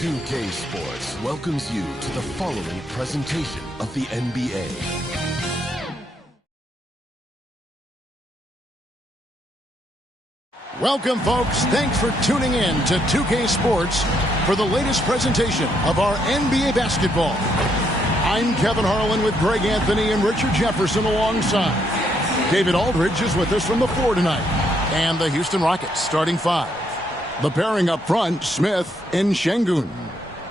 2K Sports welcomes you to the following presentation of the NBA. Welcome, folks. Thanks for tuning in to 2K Sports for the latest presentation of our NBA basketball. I'm Kevin Harlan with Greg Anthony and Richard Jefferson alongside. David Aldridge is with us from the floor tonight. And the Houston Rockets starting five. The pairing up front, Smith and Şengün.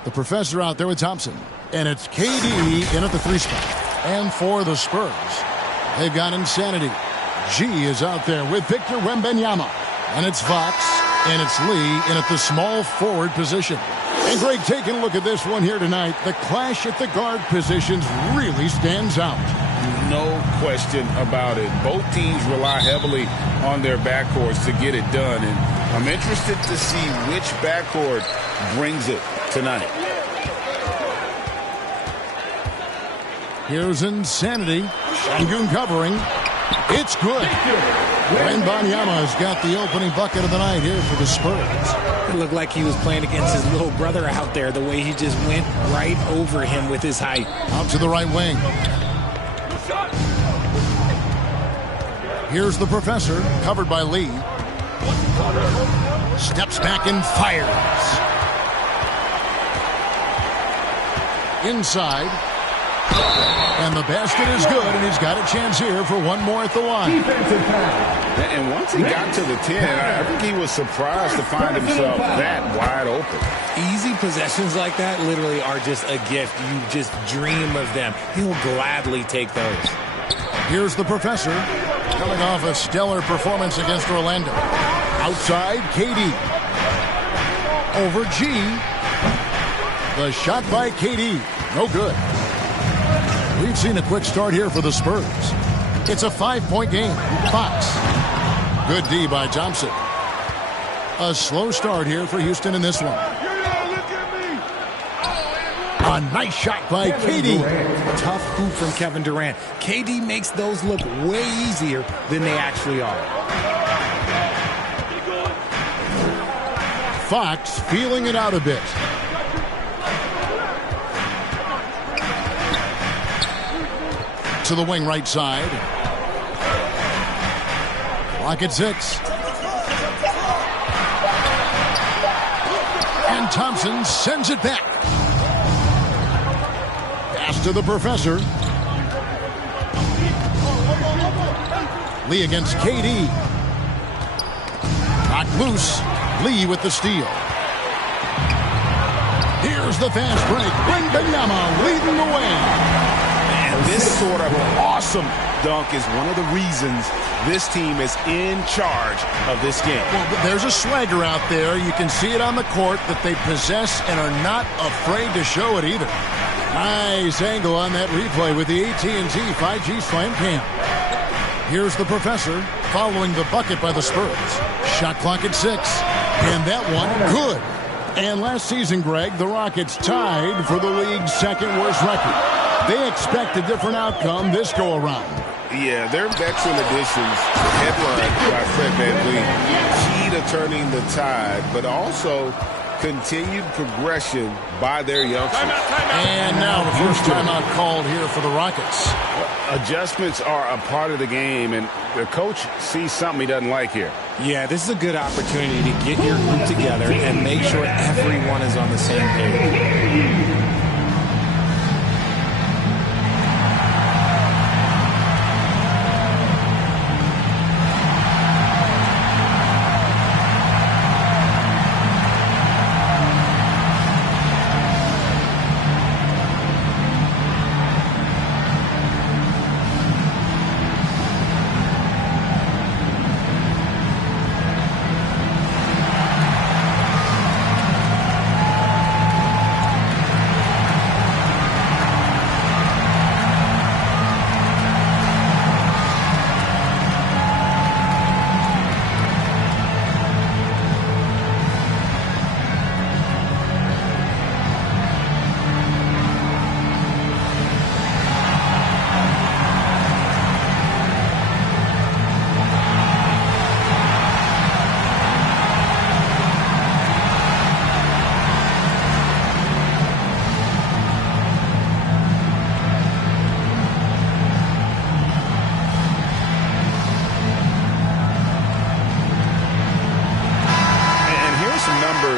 The professor out there with Thompson. And it's KD in at the three spot. And for the Spurs, they've got Insanity. G is out there with Victor Wembanyama. And it's Fox, and it's Lee in at the small forward position. And Greg, taking a look at this one here tonight, the clash at the guard positions really stands out. No question about it. Both teams rely heavily on their backcourts to get it done. And I'm interested to see which backcourt brings it tonight. Here's Insanity. Şengün covering. It's good. Wembanyama's got the opening bucket of the night here for the Spurs. It looked like he was playing against his little brother out there, the way he just went right over him with his height. Out to the right wing. Here's the professor, covered by Lee. Steps back and fires. Inside. And the basket is good, and he's got a chance here for one more at the line. And once he got to the 10, I think he was surprised to find himself that wide open. Easy possessions like that literally are just a gift. You just dream of them. He'll gladly take those. Here's the professor, coming off a stellar performance against Orlando. Outside, KD. Over G. The shot by KD. No good. We've seen a quick start here for the Spurs. It's a 5-point game. Fox. Good D by Thompson. A slow start here for Houston in this one. A nice shot by KD. Tough hoop from Kevin Durant. KD makes those look way easier than they actually are. Fox feeling it out a bit. To the wing right side. Clock at 6. And Thompson sends it back. Pass to the professor. Lee against KD. Knocked loose. Lee with the steal. Here's the fast break. Wembanyama leading the way. This sort of awesome dunk is one of the reasons this team is in charge of this game. Well, there's a swagger out there. You can see it on the court that they possess and are not afraid to show it either. Nice angle on that replay with the AT&T 5G Slam Cam. Here's the professor following the bucket by the Spurs. Shot clock at 6. And that one, good. And last season, Greg, the Rockets tied for the league's second worst record. They expect a different outcome this go-around. Yeah, their veteran additions, headlined by Fred VanVleet, key to turning the tide, but also continued progression by their youngsters. And now the first timeout called here for the Rockets. Adjustments are a part of the game, and the coach sees something he doesn't like here. Yeah, this is a good opportunity to get your group together and make sure everyone is on the same page.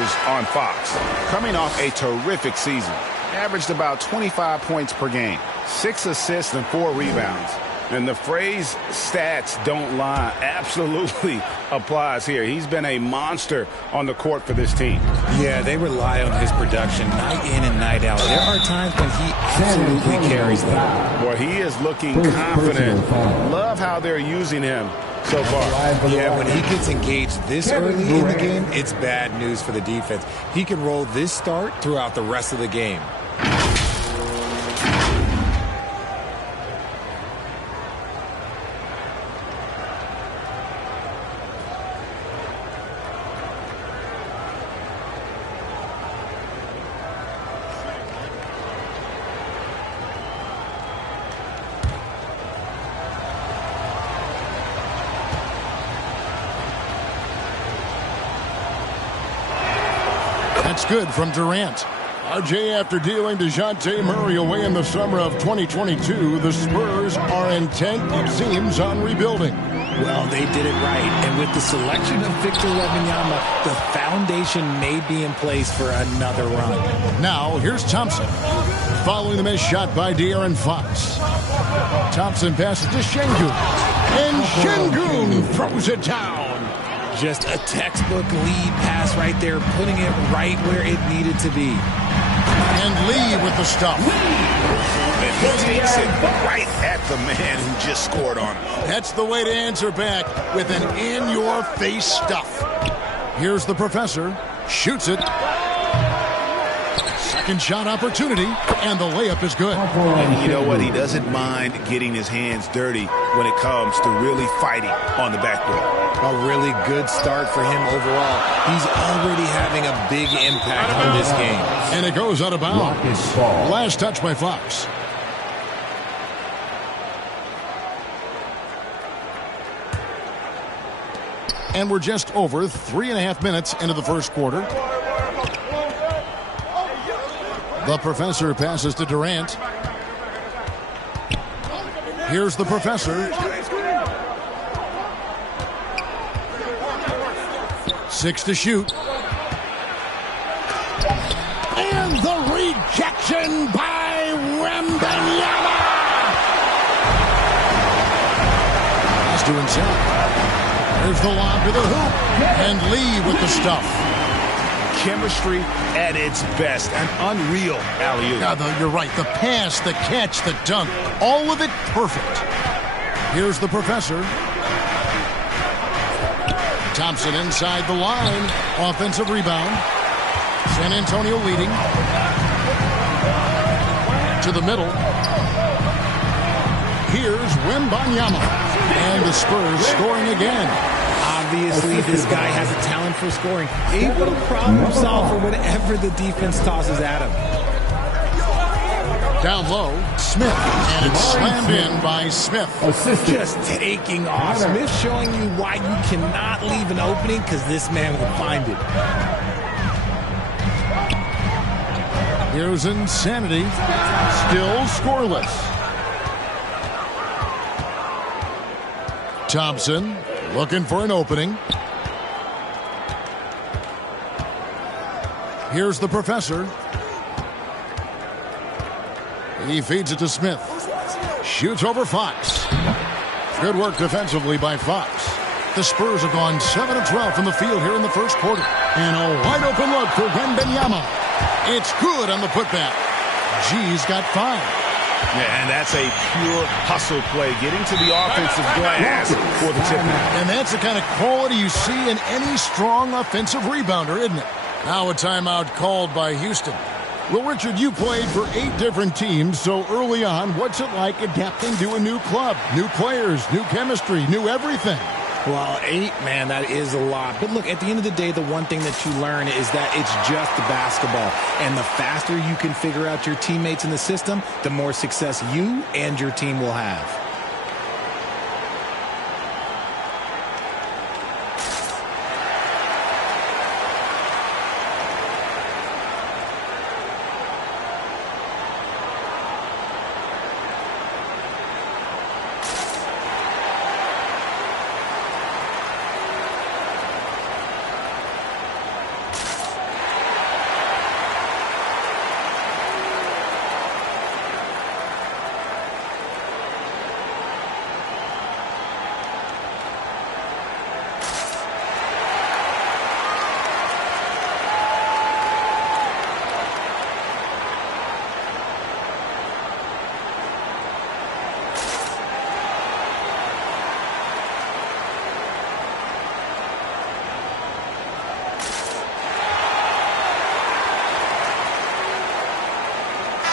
years on Fox. Coming off a terrific season. Averaged about 25 points per game, 6 assists and 4 rebounds. And the phrase stats don't lie absolutely applies here. He's been a monster on the court for this team. Yeah, they rely on his production night in and night out. There are times when he absolutely carries them. Well, he is looking confident. Love how they're using him so far. Yeah, when he gets engaged this early in the game, it's bad news for the defense. He can roll this start throughout the rest of the game. That's good from Durant. RJ, after dealing DeJounte Murray away in the summer of 2022, the Spurs are intent, it seems, on rebuilding. Well, they did it right. And with the selection of Victor Wembanyama, the foundation may be in place for another run. Now, here's Thompson. Following the missed shot by De'Aaron Fox. Thompson passes to Şengün. And Şengün throws it down. Just a textbook lead pass right there, putting it right where it needed to be. And Lee with the stuff. And he takes it right at the man who just scored on him. That's the way to answer back, with an in-your-face stuff. Here's the professor. Shoots it. Second shot opportunity, and the layup is good. And you know what? He doesn't mind getting his hands dirty when it comes to really fighting on the backboard. A really good start for him overall. He's already having a big impact on this game. And it goes out of bounds. Last touch by Fox. And we're just over 3.5 minutes into the first quarter. The professor passes to Durant. Here's the professor. 6 to shoot. And the rejection by Wembanyama. Pass to himself. There's the lob to the hoop. And Lee with the stuff. Chemistry at its best. An unreal alley-oop. Yeah, you're right. The pass, the catch, the dunk. All of it perfect. Here's the professor. Thompson inside the line. Offensive rebound. San Antonio leading. To the middle. Here's Wembanyama. And the Spurs scoring again. Obviously, this guy has a talent for scoring. Able to problem solve for whatever the defense tosses at him. Down low, Smith. And it's slammed in by Smith. Just taking off. Smith showing you why you cannot leave an opening, because this man will find it. Here's Insanity. Still scoreless. Thompson looking for an opening. Here's the professor. He feeds it to Smith. Shoots over Fox. Good work defensively by Fox. The Spurs have gone 7 of 12 from the field here in the first quarter. And a wide open look for Wembanyama. It's good on the putback. G's got 5. Yeah, and that's a pure hustle play, getting to the offensive glass for the tip. And that's the kind of quality you see in any strong offensive rebounder, isn't it? Now a timeout called by Houston. Well, Richard, you played for 8 different teams, so early on, what's it like adapting to a new club? New players, new chemistry, new everything. Well, 8, man, that is a lot. But look, at the end of the day, the one thing that you learn is that it's just the basketball. And the faster you can figure out your teammates in the system, the more success you and your team will have.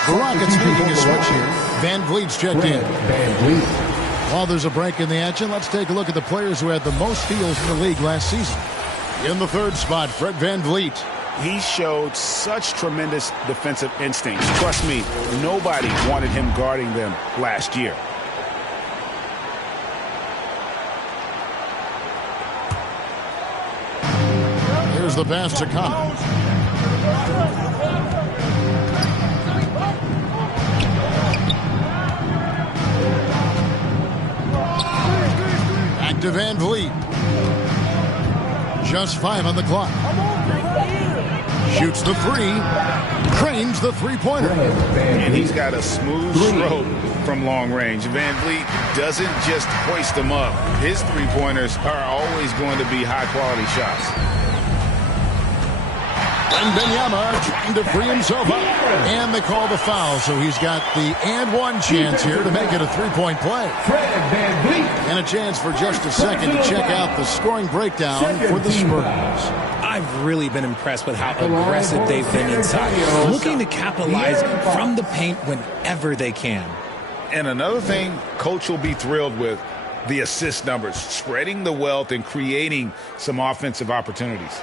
The Rockets making a switch here. Van Vliet's checked in. While there's a break in the action, let's take a look at the players who had the most steals in the league last season. In the third spot, Fred Van Vliet. He showed such tremendous defensive instincts. Trust me, nobody wanted him guarding them last year. Here's the pass to Connor. Back to Van Vliet. Just 5 on the clock. Shoots the three. Cranes the three-pointer. And he's got a smooth stroke from long range. Van Vliet doesn't just hoist them up. His three-pointers are always going to be high-quality shots. And Benyama trying to free himself up. And they call the foul, so he's got the and one chance here to make it a three-point play. And a chance for just a second to check out the scoring breakdown for the Spurs. I've really been impressed with how aggressive they've been inside, looking to capitalize from the paint whenever they can. And another thing Coach will be thrilled with, the assist numbers, spreading the wealth and creating some offensive opportunities.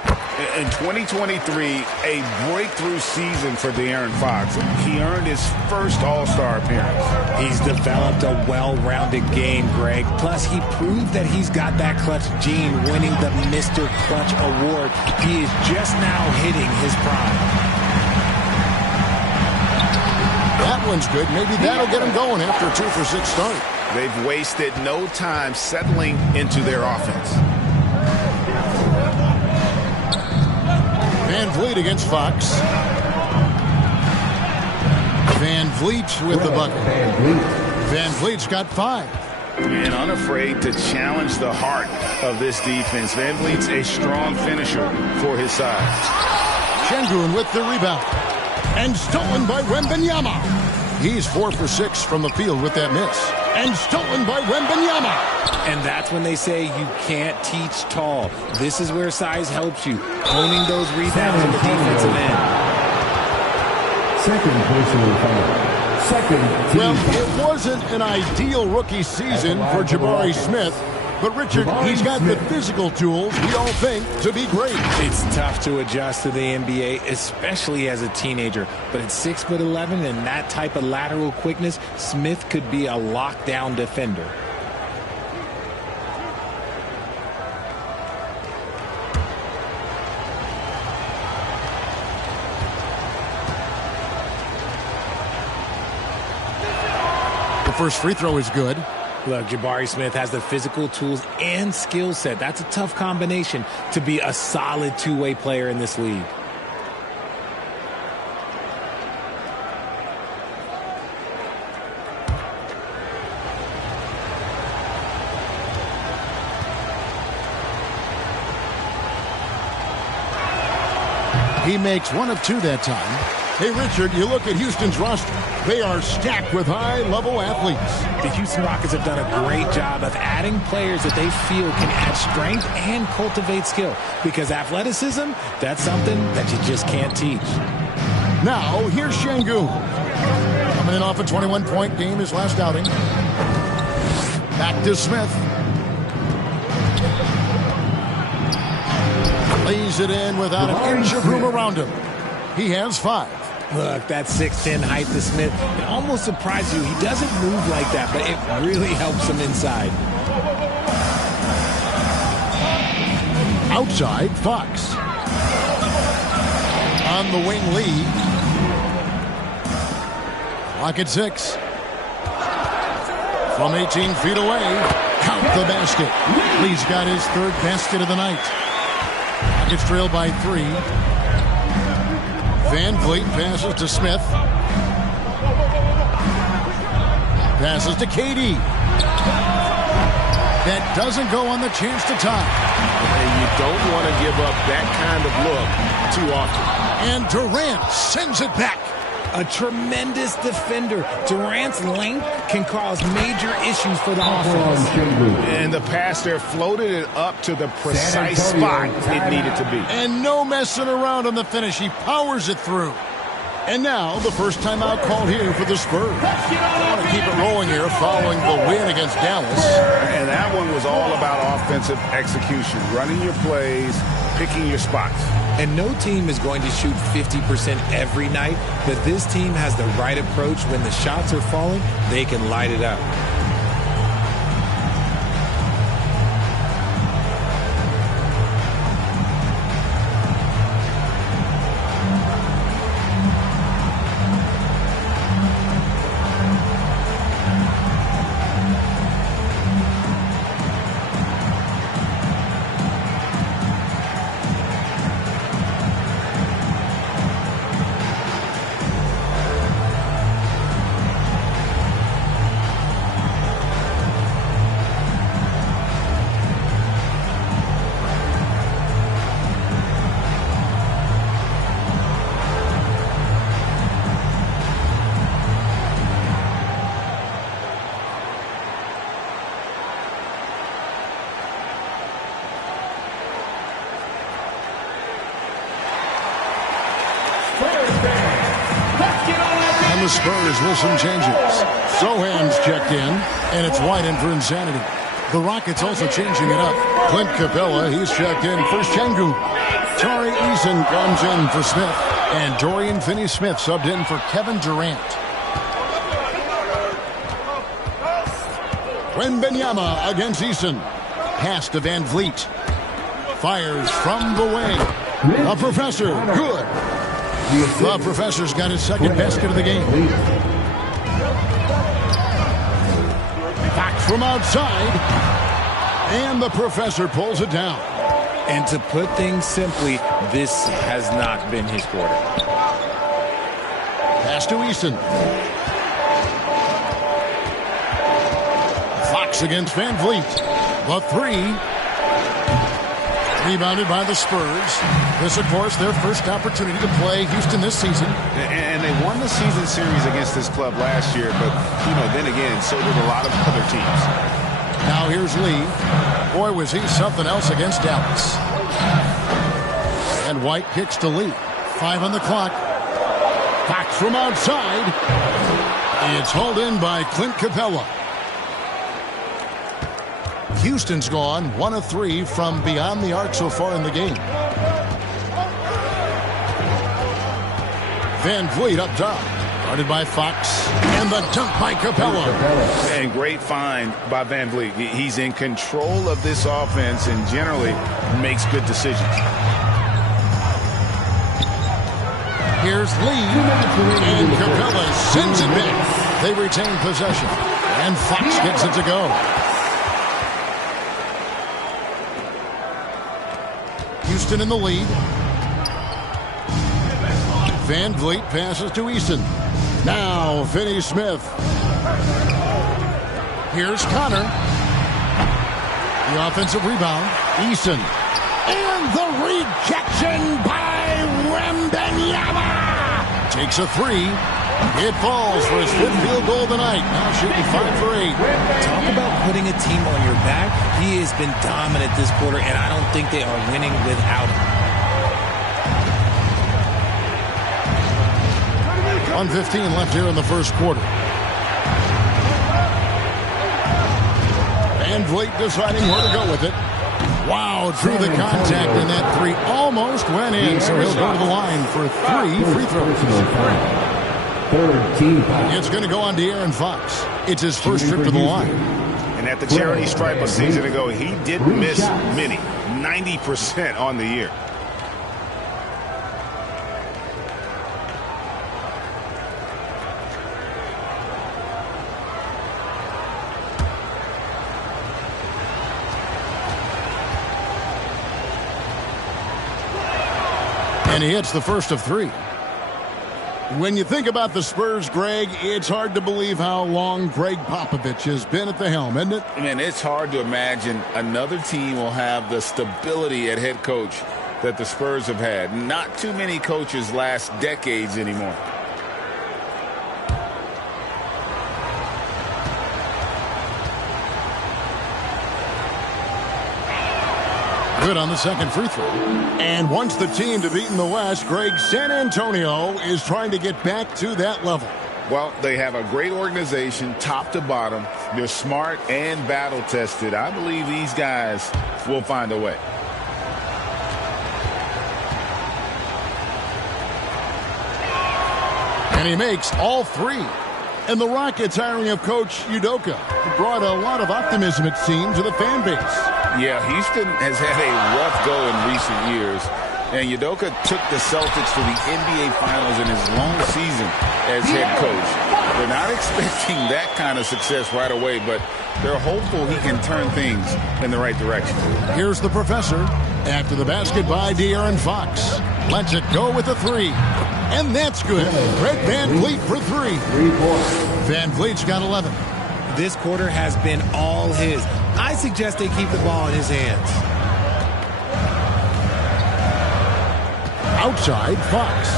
In 2023, a breakthrough season for De'Aaron Fox. He earned his first All-Star appearance. He's developed a well-rounded game, Greg. Plus, he proved that he's got that clutch gene, winning the Mr. Clutch award. He is just now hitting his prime. That one's good. Maybe that'll get him going after a 2-for-6 start. They've wasted no time settling into their offense. Van Vliet against Fox. Van Vliet with the bucket. Van Vliet's got 5. And unafraid to challenge the heart of this defense. Van Vliet's a strong finisher for his side. Şengün with the rebound. And stolen by Wembanyama. He's 4 for 6 from the field with that miss. And stolen by Wembanyama. And that's when they say you can't teach tall. This is where size helps you, owning those rebounds on the defensive end. Second personal foul. Well, it wasn't an ideal rookie season for Jabari Smith. But, Richard, he's got the physical tools, we all think, to be great. It's tough to adjust to the NBA, especially as a teenager. But at 6'11" and that type of lateral quickness, Smith could be a lockdown defender. The first free throw is good. Look, Jabari Smith has the physical tools and skill set. That's a tough combination to be a solid two-way player in this league. He makes 1 of 2 that time. Hey, Richard, you look at Houston's roster. They are stacked with high-level athletes. The Houston Rockets have done a great job of adding players that they feel can add strength and cultivate skill. Because athleticism, that's something that you just can't teach. Now, here's Şengün. Coming in off a 21-point game his last outing. Back to Smith. Lays it in without an inch of room around him. He has 5. Look, that 6'10" height to Smith, it almost surprises you. He doesn't move like that, but it really helps him inside. Outside, Fox. On the wing, Lee. Clock at 6. From 18 feet away, count the basket. Lee's got his 3rd basket of the night. Rockets trailed by 3. Van Vliet passes to Smith. Passes to KD. That doesn't go on the chance to tie. And you don't want to give up that kind of look too often. And Durant sends it back. A tremendous defender. Durant's length can cause major issues for the offense. And the pass there floated it up to the precise spot it needed to be. And no messing around on the finish. He powers it through. And now, the first timeout called here for the Spurs. I want to keep it rolling here following the win against Dallas. And that one was all about offensive execution, running your plays, picking your spots. And no team is going to shoot 50% every night, but this team has the right approach. When the shots are falling, they can light it up. And the Spurs with some changes. Sohan's checked in, and it's White in for insanity. The Rockets also changing it up. Clint Capella, he's checked in for Şengün. Tari Eason comes in for Smith. And Dorian Finney-Smith subbed in for Kevin Durant. Wembanyama against Eason. Pass to Van Vliet. Fires from the wing. A Professor, good. The Professor's got his second basket of the game. Back from outside. And the Professor pulls it down. And to put things simply, this has not been his quarter. Pass to Eason. Fox against Van Vliet. The three. Rebounded by the Spurs. This, of course, their first opportunity to play Houston this season. And they won the season series against this club last year, but, then again, so did a lot of other teams. Now here's Lee. Boy, was he something else against Dallas. And White kicks to Lee. 5 on the clock. Back from outside. It's hauled in by Clint Capella. Houston's gone 1 of 3 from beyond the arc so far in the game. Van Vliet up top. Guarded by Fox. And the dunk by Capella. And great find by Van Vliet. He's in control of this offense and generally makes good decisions. Here's Lee. And Capella sends it back. They retain possession. And Fox gets it to go. Houston in the lead. Van Vliet passes to Eason. Now Finney-Smith. Here's Connor. The offensive rebound. Eason. And the rejection by Wembanyama. Takes a 3. It falls for his 5th field goal of the night. Now shooting 5 for 8. Talk about putting a team on your back. He has been dominant this quarter, and I don't think they are winning without him. 1:15 left here in the first quarter. Van Vliet deciding where to go with it. Wow, drew the contact, and that 3 almost went in, so he'll go to the line for 3 free throws. It's going to go on to De'Aaron Fox. It's his first trip to the line. And at the charity stripe a season ago, he didn't miss many. 90% on the year. And he hits the first of 3. When you think about the Spurs, Greg, it's hard to believe how long Greg Popovich has been at the helm, isn't it? Man, it's hard to imagine another team will have the stability at head coach that the Spurs have had. Not too many coaches last decades anymore. Good on the second free throw. And once the team to beat in the West, Greg, San Antonio is trying to get back to that level. Well, they have a great organization, top to bottom. They're smart and battle-tested. I believe these guys will find a way. And he makes all three. And the Rockets hiring of Coach Udoka brought a lot of optimism, it seemed, to the fan base. Yeah, Houston has had a rough go in recent years. And Udoka took the Celtics to the NBA Finals in his long season as head coach. They're not expecting that kind of success right away, but they're hopeful he can turn things in the right direction. Here's the professor. After the basket by De'Aaron Fox. Lets it go with a three. And that's good. Fred VanVleet for three. Van Vliet's got 11. This quarter has been all his. I suggest they keep the ball in his hands. Outside, Fox.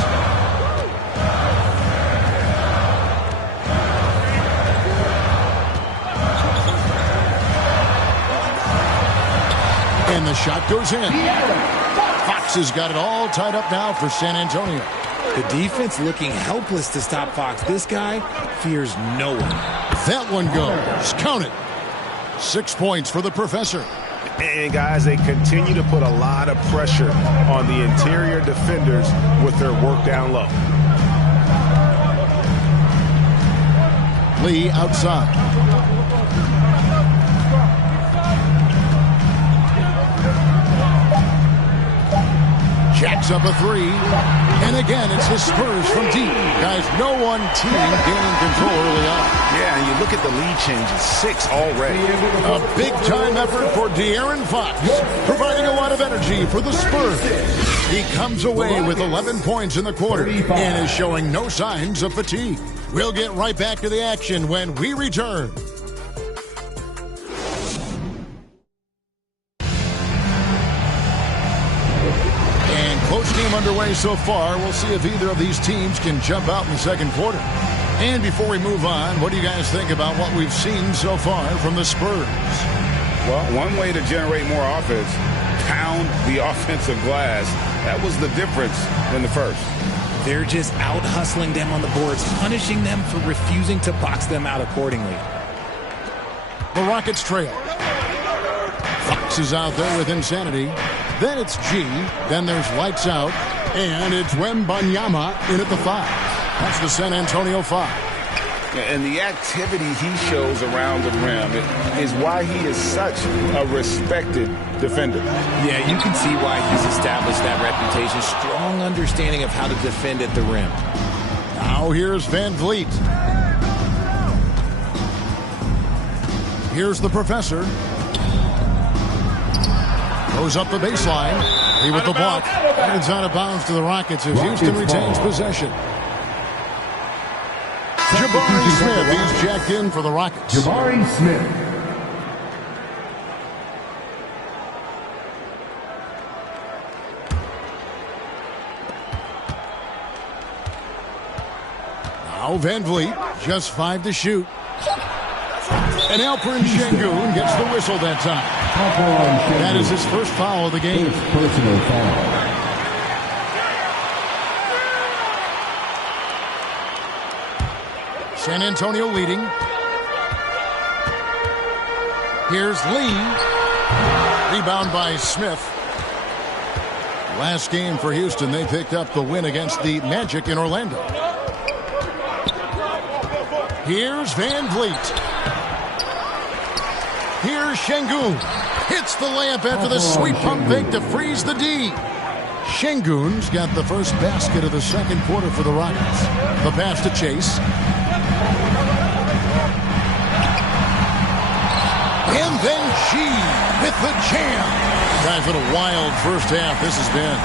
And the shot goes in. Fox has got it all tied up now for San Antonio. The defense looking helpless to stop Fox. This guy fears no one. That one goes. Count it. 6 points for the professor. And, guys, they continue to put a lot of pressure on the interior defenders with their work down low. Lee outside. Jacks up a three. And again, it's the Spurs from deep. Guys, no one team gaining control early on. Yeah, and you look at the lead changes, 6 already. A big-time effort for De'Aaron Fox, providing a lot of energy for the Spurs. He comes away with 11 points in the quarter and is showing no signs of fatigue. We'll get right back to the action when we return. Close game underway so far. We'll see if either of these teams can jump out in the second quarter. And before we move on, what do you guys think about what we've seen so far from the Spurs? Well, one way to generate more offense, pound the offensive glass. That was the difference in the first. They're just out hustling them on the boards, punishing them for refusing to box them out accordingly. The Rockets trail. Fox is out there with insanity. Then it's G. Then there's lights out. And it's Wembanyama in at the 5. That's the San Antonio 5. And the activity he shows around the rim is why he is such a respected defender. Yeah, you can see why he's established that reputation. Strong understanding of how to defend at the rim. Now here's Van Vliet. Here's the professor. Goes up the baseline. He with the block. And it's out of bounds to the Rockets as Houston retains possession. Jabari Smith, he's jacked in for the Rockets. Jabari Smith. Now Van Vliet, just 5 to shoot. And Alperen Sengun gets the whistle that time. That is his first foul of the game. Personal foul. San Antonio leading. Here's Lee. Rebound by Smith. Last game for Houston, they picked up the win against the Magic in Orlando. Here's Van Vliet. Here's Sengun. Hits the layup after the sweet pump fake to freeze the D. Sengun's got the first basket of the second quarter for the Rockets. The pass to Chase. And then G with the jam. Guys, what a wild first half this has been.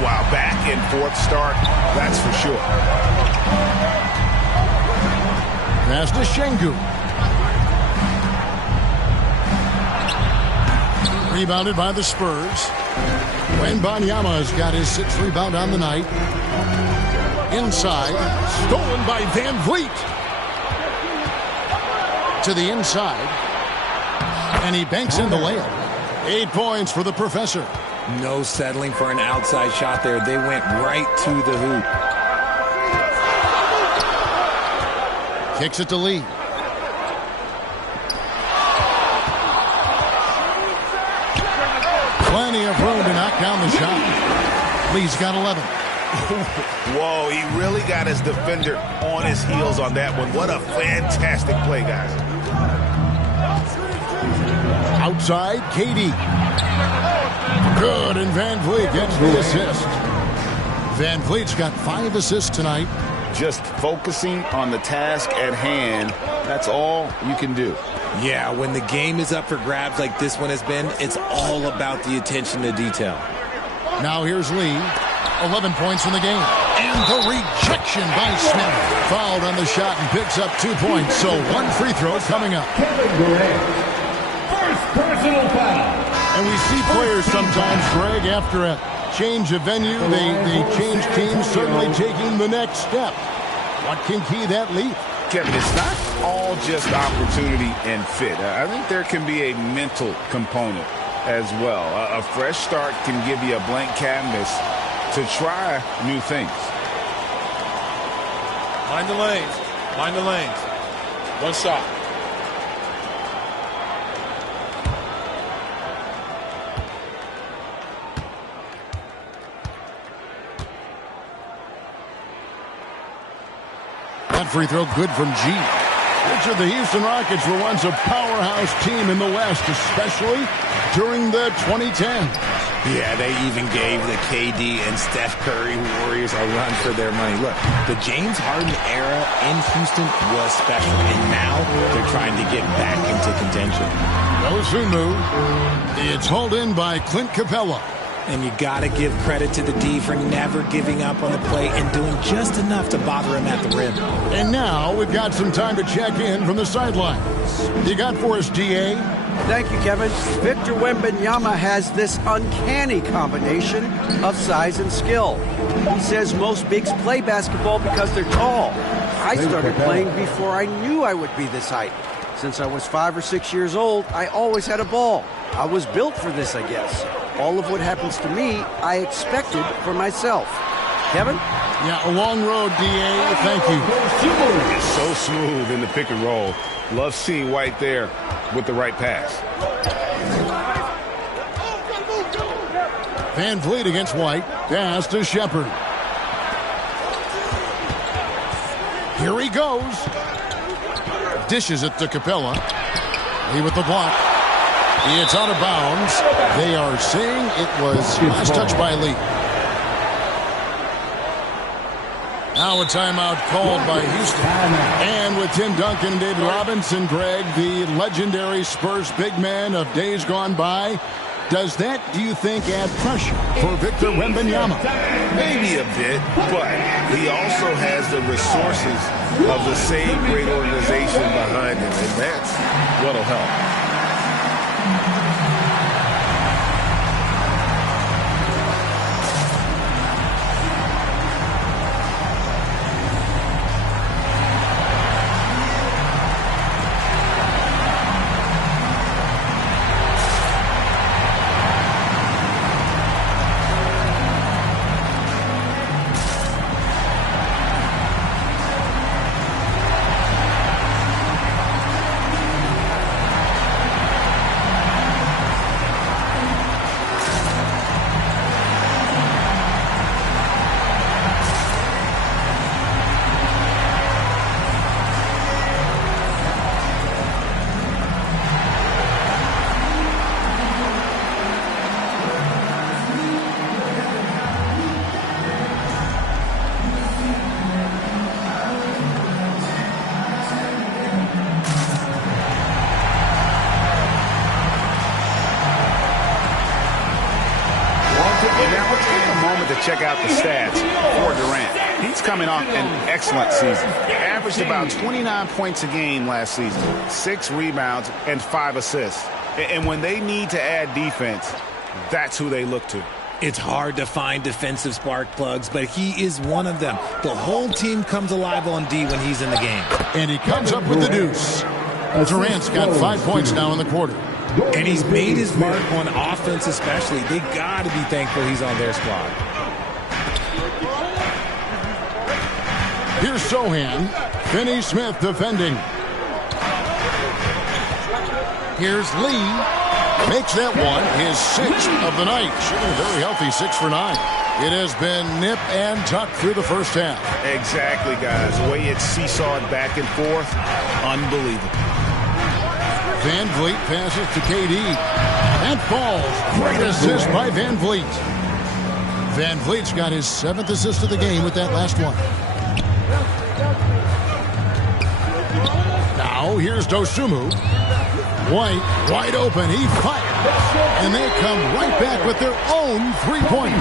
Wow, back and forth start, that's for sure. Pass to Sengun. Rebounded by the Spurs. Wembanyama's got his 6th rebound on the night. Inside. Stolen by Van Vliet. To the inside. And he banks in the layup. 8 points for the professor. No settling for an outside shot there. They went right to the hoop. Kicks it to Lee. Plenty of room to knock down the shot. Lee's got 11. Whoa, he really got his defender on his heels on that one. What a fantastic play, guys. Outside, KD. Good, and Van Vliet gets the assist. Van Vliet's got 5 assists tonight. Just focusing on the task at hand, that's all you can do. Yeah, when the game is up for grabs like this one has been, it's all about the attention to detail. Now here's Lee. 11 points in the game. And the rejection by Smith. Fouled on the shot and picks up 2 points. So 1 free throw coming up. Kevin Durant. First personal foul. And we see players sometimes, Greg, after a change of venue, they change teams, certainly taking the next step. What can key that leap? Kevin, it's not all just opportunity and fit. I think there can be a mental component as well. A fresh start can give you a blank canvas to try new things. Mind the lanes. Mind the lanes. One shot. That free throw good from G. Richard, the Houston Rockets were once a powerhouse team in the West, especially during the 2010s. Yeah, they even gave the KD and Steph Curry Warriors a run for their money. Look, the James Harden era in Houston was special, and now they're trying to get back into contention. Goes Fumu. It's hauled in by Clint Capella. And you got to give credit to the D for never giving up on the play and doing just enough to bother him at the rim. And now we've got some time to check in from the sidelines. You got for us, DA? Thank you, Kevin. Victor Wembanyama has this uncanny combination of size and skill. He says most bigs play basketball because they're tall. I started playing before I knew I would be this height. Since I was 5 or 6 years old, I always had a ball. I was built for this, I guess. All of what happens to me, I expected for myself. Kevin? Yeah, a long road, DA. Thank you. It's so smooth in the pick and roll. Love seeing White there with the right pass. Van Vliet against White. Pass to Shepard. Here he goes. Dishes it to Capella. He with the block. It's out of bounds. They are saying it was last touch by Lee. Now a timeout called by Houston. And with Tim Duncan and David Robinson, Greg, the legendary Spurs big man of days gone by, does that, do you think, add pressure for Victor Wembanyama? Maybe a bit, but he also has the resources of the same great organization behind him, and that's what'll help. Check out the stats for Durant. He's coming off an excellent season. Averaged about 29 points a game last season, 6 rebounds, and 5 assists. And when they need to add defense, that's who they look to. It's hard to find defensive spark plugs, but he is one of them. The whole team comes alive on D when he's in the game. And he comes up with the deuce. Durant's got 5 points now in the quarter. And he's made his mark on offense especially. They got to be thankful he's on their squad. Here's Sohan. Finney Smith defending. Here's Lee. Makes that one his 6th of the night. Shooting a very healthy 6 for 9. It has been nip and tuck through the first half. Exactly, guys. The way it's seesawed back and forth, unbelievable. Van Vliet passes to KD. That falls. Great assist by Van Vliet. Van Vliet's got his 7th assist of the game with that last one. Now here's Dosunmu. White, wide open. He fires. And they come right back with their own three-point.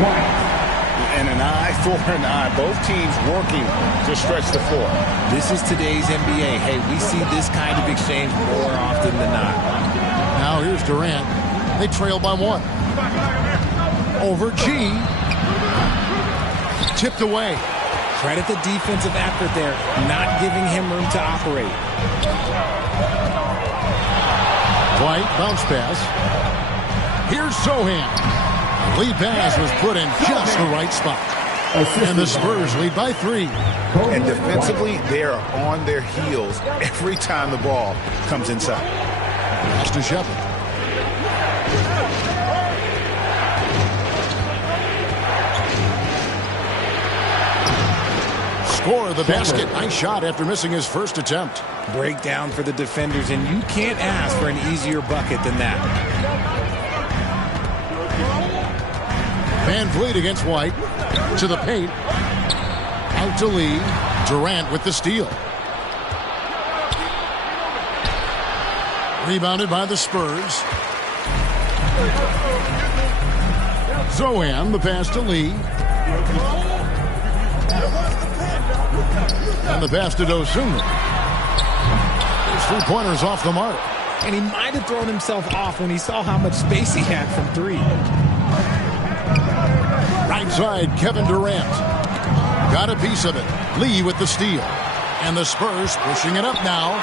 And an eye for an eye. Both teams working to stretch the floor. This is today's NBA. Hey, we see this kind of exchange more often than not. Now here's Durant. They trail by 1. Over G. Tipped away. Credit the defensive effort there, not giving him room to operate. White bounce pass. Here's Sohan. Lead pass was put in just the right spot. And the Spurs lead by 3. And defensively, they are on their heels every time the ball comes inside. Pass to Shepard. Score of the basket. Nice shot after missing his first attempt. Breakdown for the defenders, and you can't ask for an easier bucket than that. Van Vliet against White. To the paint. Out to Lee. Durant with the steal. Rebounded by the Spurs. Zohan, the pass to Lee. And the pass to Dosunmu. His three-pointers off the mark. And he might have thrown himself off when he saw how much space he had from 3. Right side, Kevin Durant. Got a piece of it. Lee with the steal. And the Spurs pushing it up now.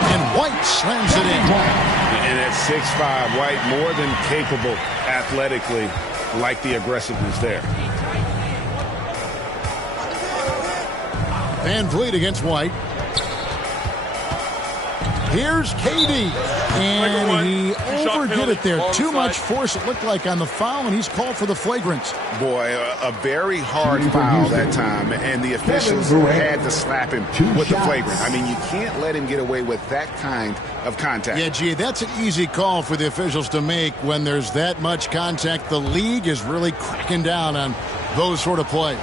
And White slams it in. And at 6'5", White more than capable athletically, like the aggressiveness there. Van Vliet against White. Here's KD. And he overdid it there. Too much force, it looked like, on the foul, and he's called for the flagrant. Boy, a very hard foul that time, and the officials had to slap him with the flagrant. I mean, you can't let him get away with that kind of contact. Yeah, gee, that's an easy call for the officials to make when there's that much contact. The league is really cracking down on those sort of plays.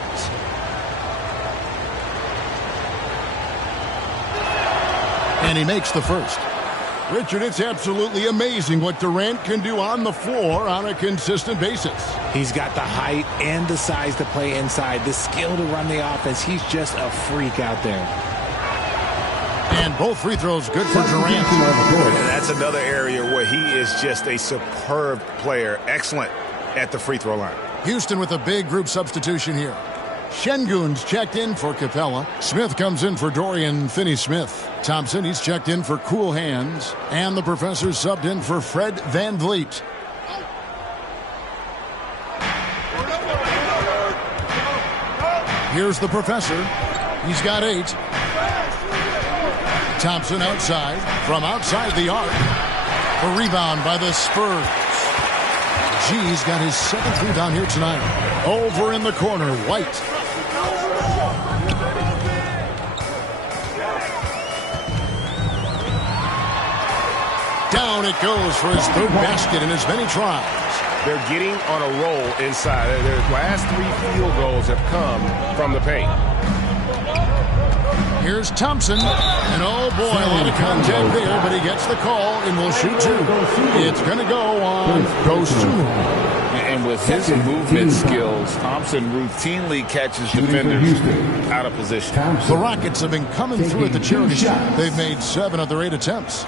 And he makes the first. Richard, it's absolutely amazing what Durant can do on the floor on a consistent basis. He's got the height and the size to play inside, the skill to run the offense. He's just a freak out there. And both free throws good for Durant. And that's another area where he is just a superb player. Excellent at the free throw line. Houston with a big group substitution here. Şengün's checked in for Capella. Smith comes in for Dorian Finney-Smith. Thompson, he's checked in for Cool Hands. And the professor subbed in for Fred Van Vliet. Here's the professor. He's got 8. Thompson outside. From outside the arc. A rebound by the Spurs. G's got his 7th rebound here tonight. Over in the corner, White. Down it goes for his 3rd basket in as many tries. They're getting on a roll inside. Their last 3 field goals have come from the paint. Here's Thompson. And oh boy, a lot of contact there, but he gets the call and will shoot 2. It's going to go on Dosunmu. And with his movement skills, Thompson routinely catches defenders out of position. The Rockets have been coming through at the charity shot. They've made 7 of their 8 attempts.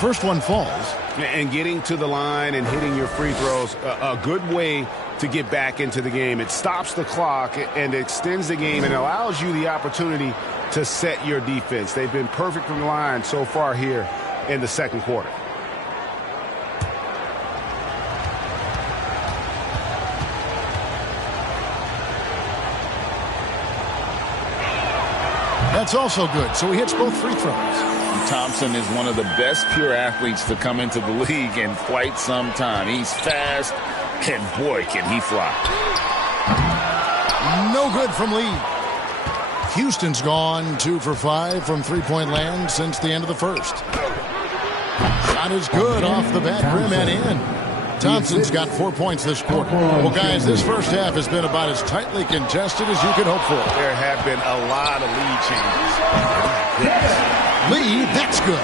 first one falls. And getting to the line and hitting your free throws, a good way to get back into the game. It stops the clock and extends the game and allows you the opportunity to set your defense. They've been perfect from the line so far here in the second quarter. That's also good, so he hits both free throws. Thompson is one of the best pure athletes to come into the league in quite some time. He's fast, and boy, can he fly. No good from Lee. Houston's gone 2 for 5 from three-point land since the end of the first. Shot is good off the back rim and in. Thompson's got 4 points this quarter. Well, guys, this first half has been about as tightly contested as you could hope for. There have been a lot of lead changes. Lee, that's good.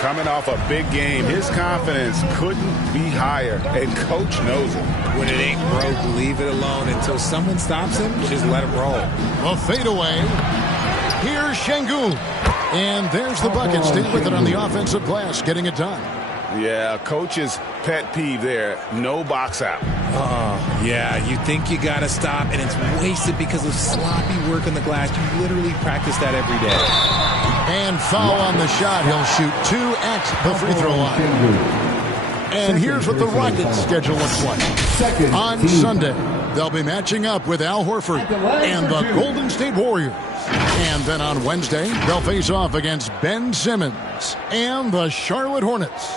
Coming off a big game, his confidence couldn't be higher, and Coach knows it. When it ain't broke, leave it alone. Until someone stops him, just let him roll. A fadeaway. Here's Şengün. And there's the bucket. Stay with it on the offensive glass, getting it done. Yeah, Coach's pet peeve there, no box out. Yeah, you think you got to stop, and it's wasted because of sloppy work on the glass. You literally practice that every day. And foul on the shot. He'll shoot 2 at the free throw line. And here's what the Rockets' schedule looks like. On Sunday, they'll be matching up with Al Horford and the Golden State Warriors. And then on Wednesday, they'll face off against Ben Simmons and the Charlotte Hornets.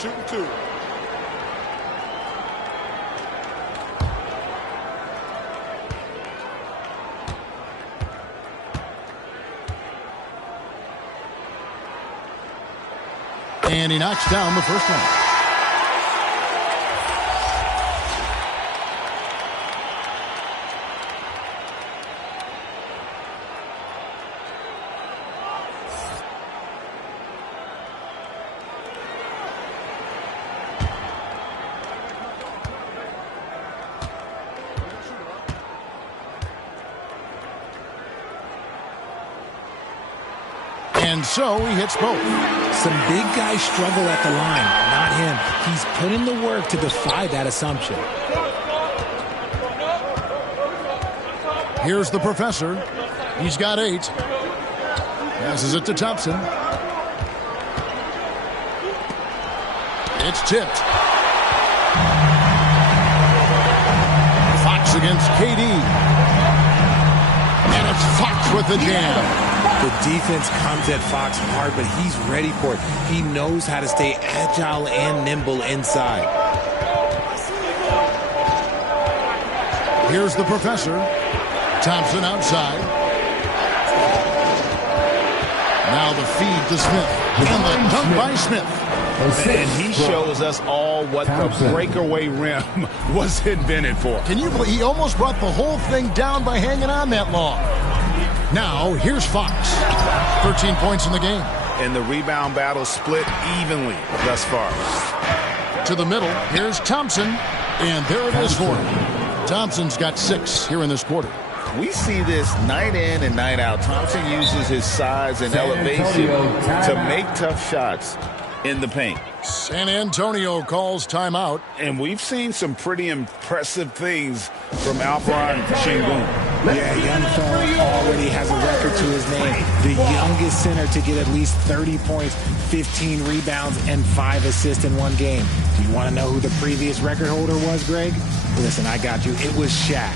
Shooting 2. And he knocks down the first one. And so he hits both. Some big guys struggle at the line, not him. He's put in the work to defy that assumption. Here's the professor. He's got 8. Passes it to Thompson. It's tipped. Fox against KD. And it's Fox with the jam. The defense comes at Fox hard, but he's ready for it. He knows how to stay agile and nimble inside. Here's the professor. Thompson outside. Now the feed to Smith. And the dunk by Smith. And he shows us all what the breakaway rim was invented for. Can you believe he almost brought the whole thing down by hanging on that long? Now, here's Fox. 13 points in the game. And the rebound battle split evenly thus far. To the middle, here's Thompson. And there it is for him. Thompson's got 6 here in this quarter. We see this night in and night out. Thompson uses his size and elevation to make tough shots in the paint. San Antonio calls timeout. And we've seen some pretty impressive things from Alperen Şengün. Yeah, young fella already has a record to his name. The youngest center to get at least 30 points, 15 rebounds, and 5 assists in one game. Do you want to know who the previous record holder was, Greg? Listen, I got you. It was Shaq.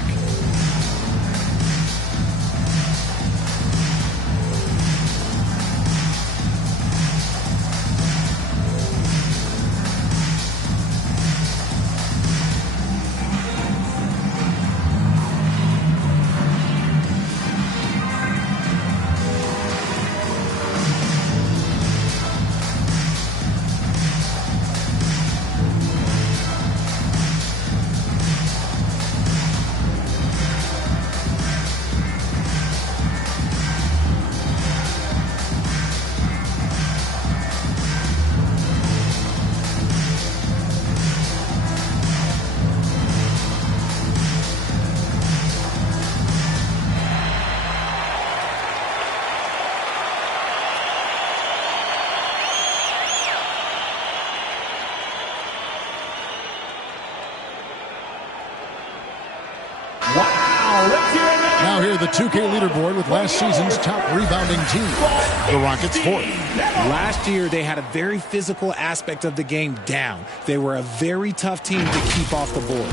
the 2K leaderboard with last season's top rebounding team, the Rockets 4th. Last year, they had a very physical aspect of the game down. They were a very tough team to keep off the board.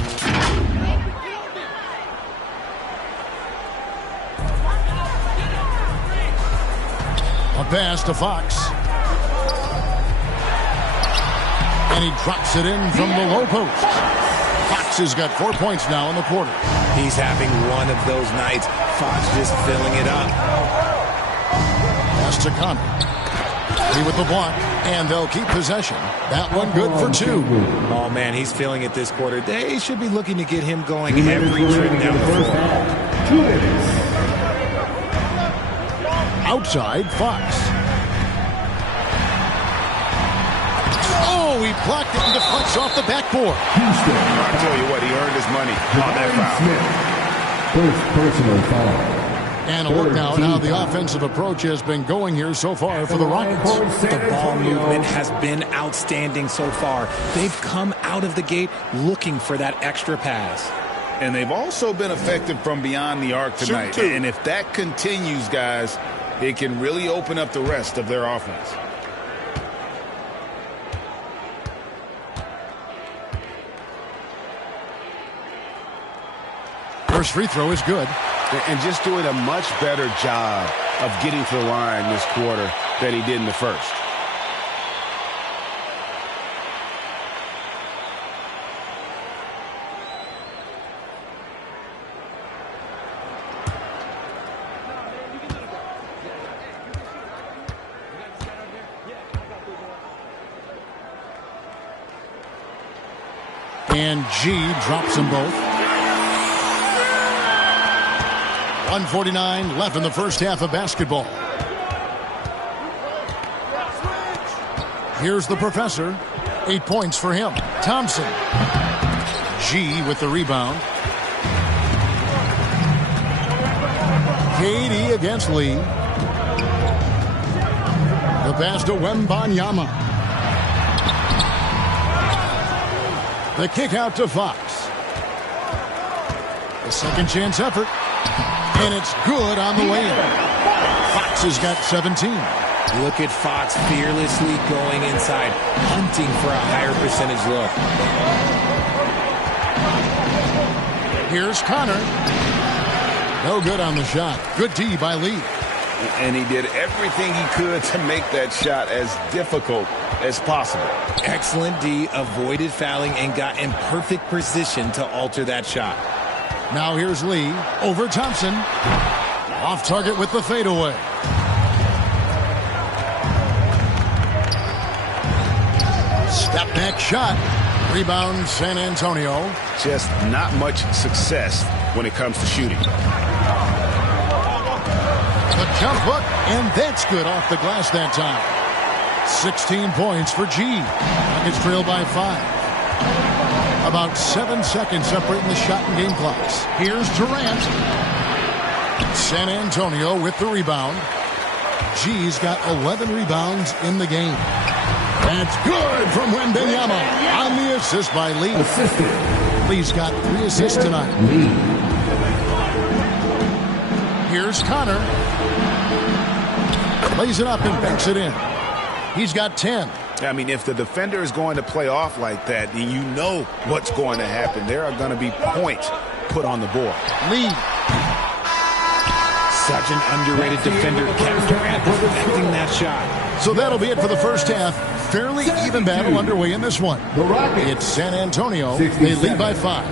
A pass to Fox. And he drops it in from the low post. Fox has got 4 points now in the quarter. He's having one of those nights. Fox just filling it up. Pass to Connor. He with the block, and they'll keep possession. That one good for 2. Oh, man, he's feeling it this quarter. They should be looking to get him going every trip down the floor. Outside, Fox. Oh, he blocked it and deflects off the backboard. I tell you what, he earned his money on that foul. First personal foul. And a look now at how the offensive approach has been going here so far for the Rockets. The ball movement has been outstanding so far. They've come out of the gate looking for that extra pass. And they've also been effective from beyond the arc tonight. And if that continues, guys, it can really open up the rest of their offense. First free throw is good. And just doing a much better job of getting to the line this quarter than he did in the first. And G drops them both. 1:49 left in the first half of basketball. Here's the professor. 8 points for him. Thompson. G with the rebound. KD against Lee. The pass to Wembanyama. The kick out to Fox. A second chance effort. And it's good on the way in. Fox has got 17. Look at Fox fearlessly going inside, hunting for a higher percentage look. Here's Connor. No good on the shot. Good D by Lee. And he did everything he could to make that shot as difficult as possible. Excellent D, avoided fouling and got in perfect position to alter that shot. Now here's Lee over Thompson. Off target with the fadeaway. Step back shot. Rebound San Antonio. Just not much success when it comes to shooting. The jump hook, and that's good off the glass that time. 16 points for G. Nuggets trail by 5. About 7 seconds separating the shot and game clocks. Here's Durant. San Antonio with the rebound. G's got 11 rebounds in the game. That's good from Wembanyama on the assist by Lee. Lee's got 3 assists tonight. Here's Connor. Lays it up and banks it in. He's got 10. I mean, if the defender is going to play off like that, then you know what's going to happen. There are going to be points put on the board. Lee. Such an underrated defender. Kevin Durant perfecting that shot. So that'll be it for the first half. Fairly even battle underway in this one. It's San Antonio. They lead by 5.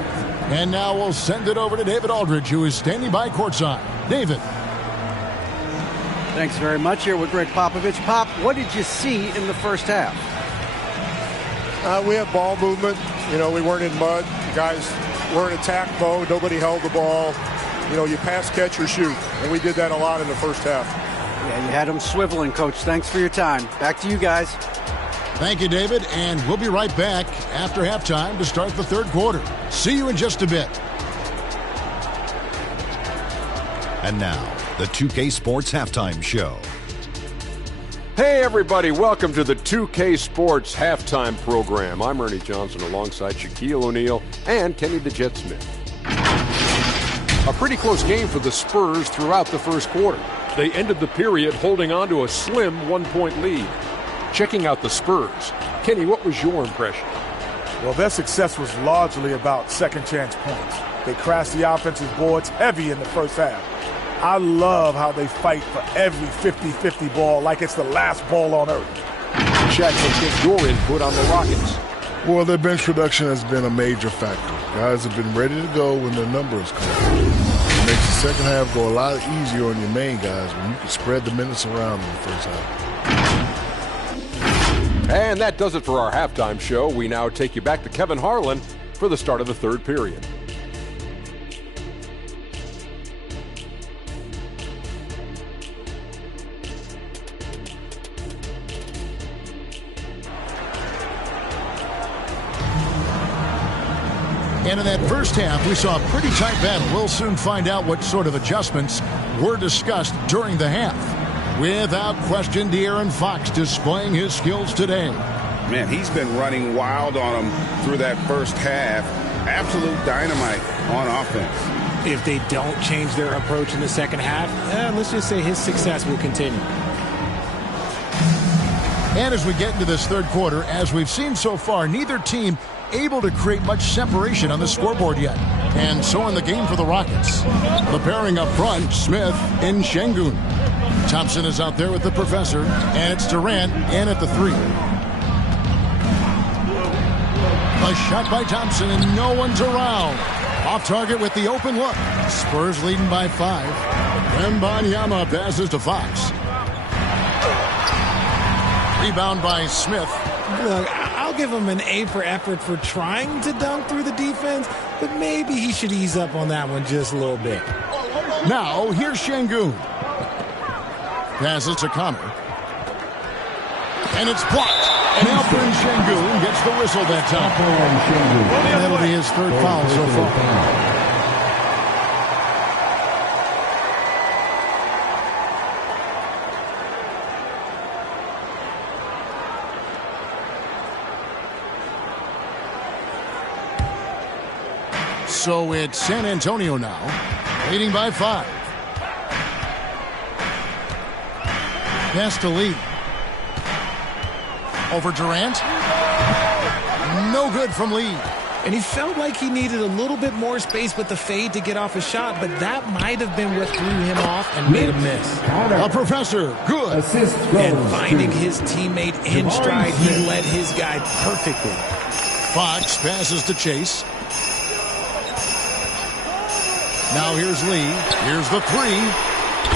And now we'll send it over to David Aldridge, who is standing by courtside. David. Thanks very much. Here with Greg Popovich. Pop, what did you see in the first half? We had ball movement. You know, we weren't in mud. The guys were in attack mode. Nobody held the ball. You know, you pass, catch, or shoot. And we did that a lot in the first half. Yeah, you had them swiveling, Coach. Thanks for your time. Back to you guys. Thank you, David. And we'll be right back after halftime to start the third quarter. See you in just a bit. And now, the 2K Sports Halftime Show. Hey everybody, welcome to the 2K Sports Halftime Program. I'm Ernie Johnson alongside Shaquille O'Neal and Kenny the Jet Smith. A pretty close game for the Spurs throughout the first quarter. They ended the period holding on to a slim 1-point lead. Checking out the Spurs, Kenny, what was your impression? Well, their success was largely about second chance points. They crashed the offensive boards heavy in the first half. I love how they fight for every 50-50 ball like it's the last ball on earth. Shaq, let's get your input on the Rockets. Well, their bench production has been a major factor. Guys have been ready to go when their numbers come. It makes the second half go a lot easier on your main guys when you can spread the minutes around in the first half. And that does it for our halftime show. We now take you back to Kevin Harlan for the start of the third period. And in that first half, we saw a pretty tight battle. We'll soon find out what sort of adjustments were discussed during the half. Without question, De'Aaron Fox displaying his skills today. Man, he's been running wild on them through that first half. Absolute dynamite on offense. If they don't change their approach in the second half, let's just say his success will continue. And as we get into this third quarter, as we've seen so far, neither team able to create much separation on the scoreboard yet. And so in the game for the Rockets. The pairing up front, Smith and Şengün. Thompson is out there with the professor, and it's Durant in at the 3. A shot by Thompson, and no one's around. Off target with the open look. Spurs leading by 5. Wembanyama passes to Fox. Rebound by Smith. Look, I'll give him an A for effort for trying to dunk through the defense, but maybe he should ease up on that one just a little bit. Now, here's Şengün. Passes to Connor. And it's blocked. And Alperen Şengün gets the whistle that time. And that'll be his third foul so far. So it's San Antonio now, leading by 5. Pass to Lee. Over Durant. No good from Lee. And he felt like he needed a little bit more space with the fade to get off a shot, but that might have been what threw him off and made him miss. A professor, good. And finding his teammate in stride, he led his guy perfectly. Fox passes to Chase. Now here's Lee. Here's the 3.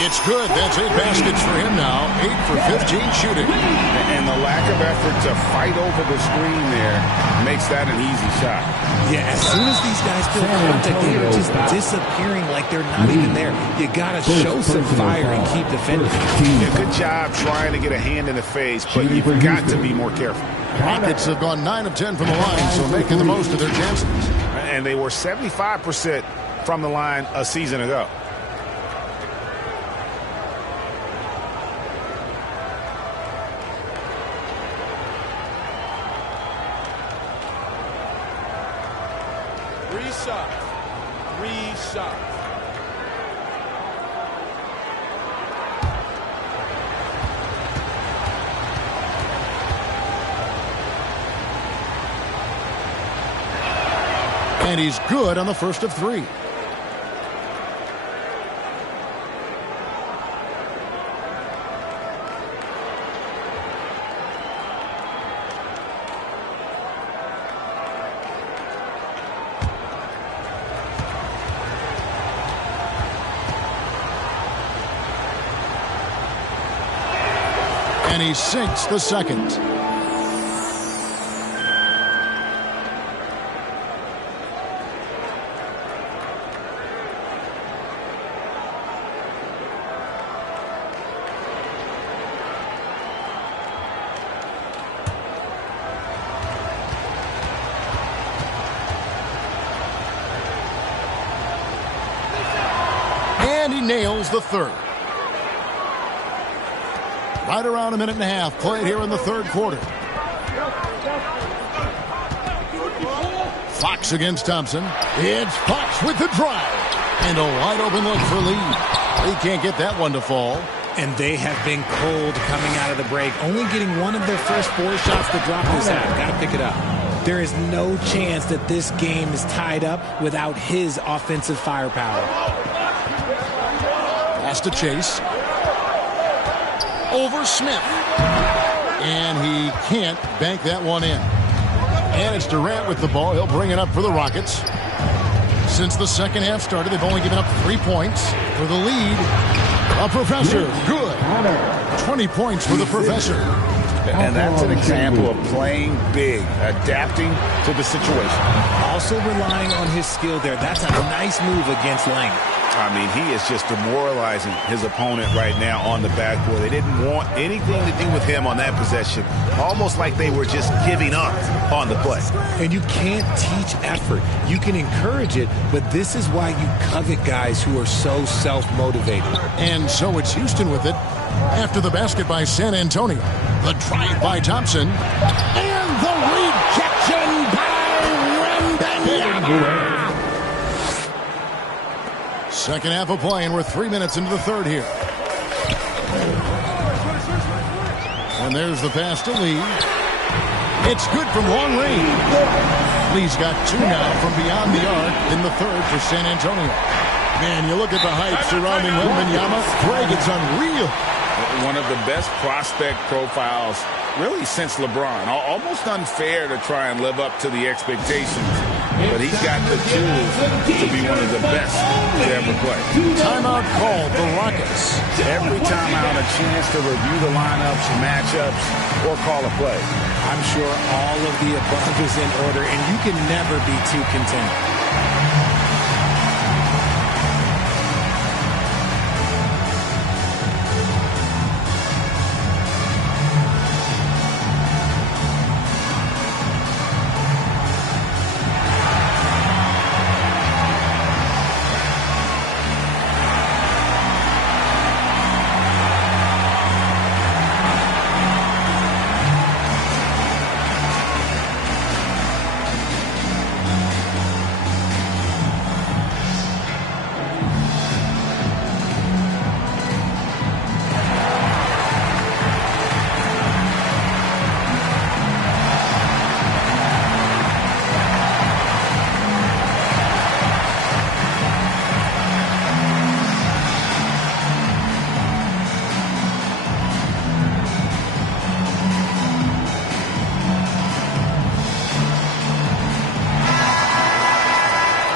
It's good. That's 8 baskets for him now. 8 for 15 shooting. And the lack of effort to fight over the screen there makes that an easy shot. Yeah, as soon as these guys feel contact, they are just disappearing like they're not even there. You got to show some fire and keep defending. Yeah, good job trying to get a hand in the face, but you've got to be more careful. Rockets have gone 9 of 10 from the line, so making the most of their chances. And they were 75% from the line a season ago. Three shots. And he's good on the first of 3. And he sinks the second. And he nails the third. Right around a minute and a half played here in the third quarter. Fox against Thompson. It's Fox with the drive. And a wide open look for Lee. He can't get that one to fall. And they have been cold coming out of the break, only getting one of their first 4 shots to drop this half. Got to pick it up. There is no chance that this game is tied up without his offensive firepower. Pass to Chase. Over Smith. And he can't bank that one in. And it's Durant with the ball. He'll bring it up for the Rockets. Since the second half started, they've only given up 3 points. For the lead, a Professor. Good. 20 points for the Professor. And that's an example of playing big, adapting to the situation. Also relying on his skill there. That's a nice move against length. I mean, he is just demoralizing his opponent right now on the backboard. They didn't want anything to do with him on that possession. Almost like they were just giving up on the play. And you can't teach effort. You can encourage it, but this is why you covet guys who are so self-motivated. And so it's Houston with it. After the basket by San Antonio. The drive by Thompson. And the rejection by Wembanyama. Second half of play, and we're 3 minutes into the third here. And there's the pass to Lee. It's good from long range. Lee's got 2 now from beyond the arc in the third for San Antonio. Man, you look at the hype surrounding Wembanyama. Greg, it's unreal. One of the best prospect profiles really since LeBron. Almost unfair to try and live up to the expectations. But he's got the tools to be one of the best to ever play. Timeout called the Rockets. Every timeout, a chance to review the lineups, matchups, or call a play. I'm sure all of the above is in order, and you can never be too content.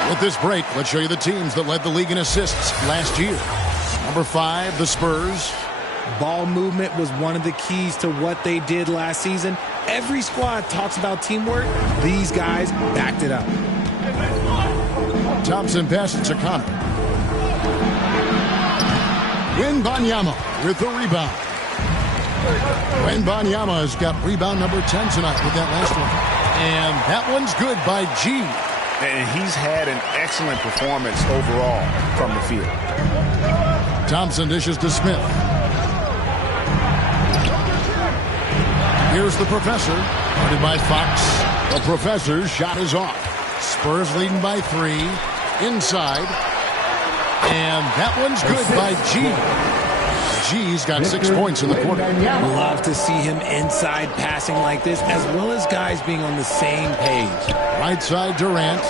With this break, let's show you the teams that led the league in assists last year. Number 5, the Spurs. Ball movement was one of the keys to what they did last season. Every squad talks about teamwork. These guys backed it up. Thompson passes to Connor. Wembanyama with the rebound. Wembanyama has got rebound number 10 tonight with that last one. And that one's good by G. And he's had an excellent performance overall from the field. Thompson dishes to Smith. Here's the Professor, guarded by Fox. The Professor's shot is off. Spurs leading by 3. Inside. And that one's good by G. G's got 6 points in the quarter. Love to see him inside passing like this, as well as guys being on the same page. Right side, Durant.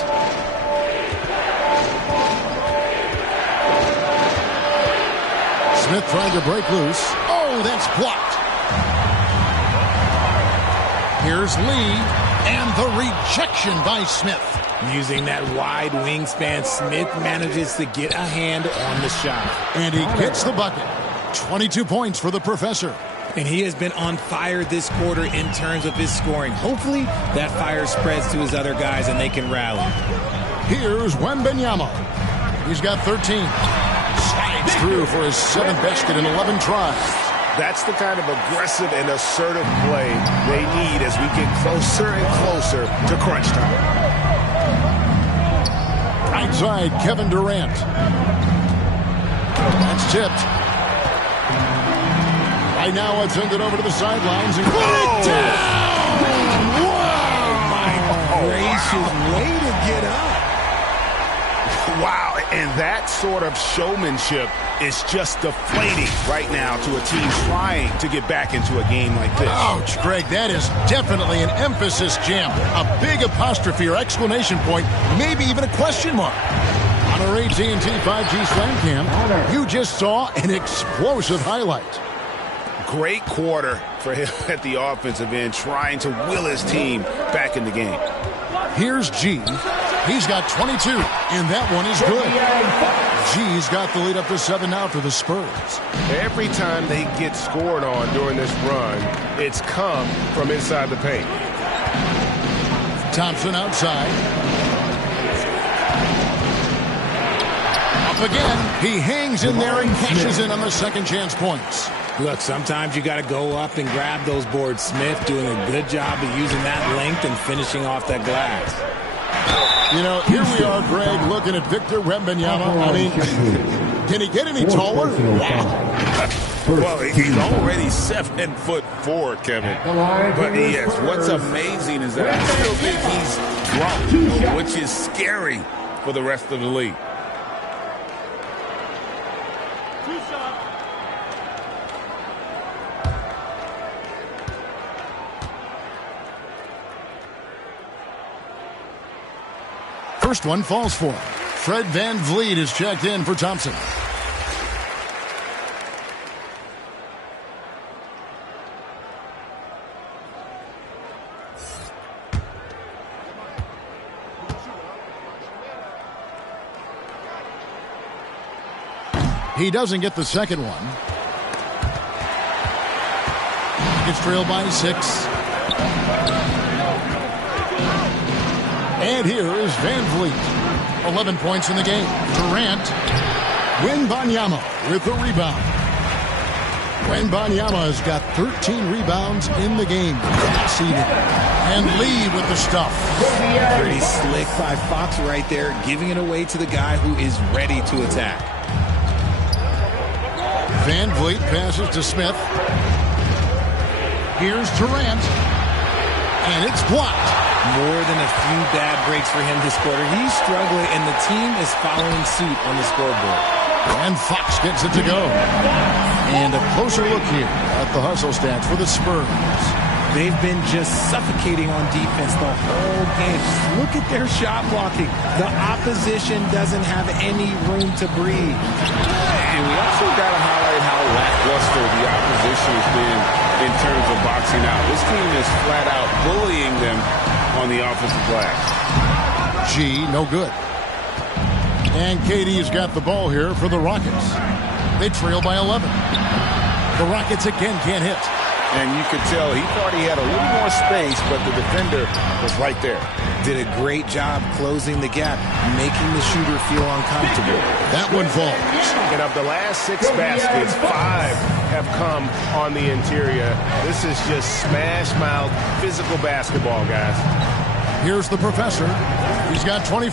Smith trying to break loose. Oh, that's blocked. Here's Lee, and the rejection by Smith. Using that wide wingspan, Smith manages to get a hand on the shot. And he gets the bucket. 22 points for the Professor. And he has been on fire this quarter in terms of his scoring. Hopefully, that fire spreads to his other guys and they can rally. Here's Wembanyama. He's got 13. Slides through for his 7th basket in 11 tries. That's the kind of aggressive and assertive play they need as we get closer and closer to crunch time. Right side, Kevin Durant. That's tipped. Right now, it's ended over to the sidelines and put it down! Wow! My gracious, way to get up. Wow, and that sort of showmanship is just deflating right now to a team trying to get back into a game like this. Ouch, Greg, that is definitely an emphasis jam. A big apostrophe or exclamation point, maybe even a question mark. On our AT&T 5G Slam Cam, you just saw an explosive highlight. Great quarter for him at the offensive end, trying to will his team back in the game. Here's G. He's got 22, and that one is good. G's got the lead up to 7 now for the Spurs. Every time they get scored on during this run, it's come from inside the paint. Thompson outside. Up again. He hangs in there and cashes in on the second chance points. Look, sometimes you got to go up and grab those boards. Smith doing a good job of using that length and finishing off that glass. You know, here we are, Greg, looking at Victor Wembanyama. I mean, can he get any taller? Well, he's already 7'4", Kevin. But yes, what's amazing is that I still think he's grown, which is scary for the rest of the league. First one falls for him. Fred VanVleet is checked in for Thompson. He doesn't get the second one. Gets trailed by 6. And here is VanVleet. 11 points in the game. Durant. Wembanyama with the rebound. Wembanyama has got 13 rebounds in the game. And Lee with the stuff. Pretty slick by Fox right there, giving it away to the guy who is ready to attack. VanVleet passes to Smith. Here's Durant. And it's blocked. More than a few bad breaks for him this quarter. He's struggling, and the team is following suit on the scoreboard. And Fox gets it to go. And a closer look here at the hustle stats for the Spurs. They've been just suffocating on defense the whole game. Just look at their shot blocking. The opposition doesn't have any room to breathe. And we also got to highlight how lackluster the opposition has been in terms of boxing out. This team is flat out bullying them on the offensive glass. G, no good. And KD's got the ball here for the Rockets. They trail by 11. The Rockets again can't hit. And you could tell he thought he had a little more space, but the defender was right there. Did a great job closing the gap, making the shooter feel uncomfortable. That one falls. And of the last 6 baskets, 5 have come on the interior. This is just smash-mouth physical basketball, guys. Here's the professor. He's got 24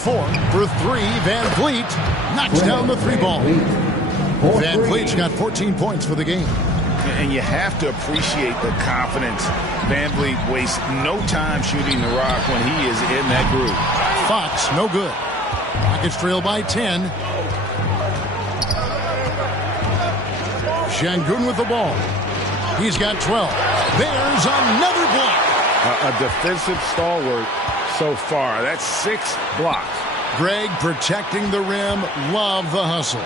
for 3. VanVleet knocks down the 3-ball. VanVleet's got 14 points for the game. And you have to appreciate the confidence. VanVleet wastes no time shooting the rock when he is in that group. Fox, no good. Rockets trail by 10. Şengün with the ball. He's got 12. There's another block. A defensive stalwart so far. That's 6 blocks. Greg protecting the rim. Love the hustle.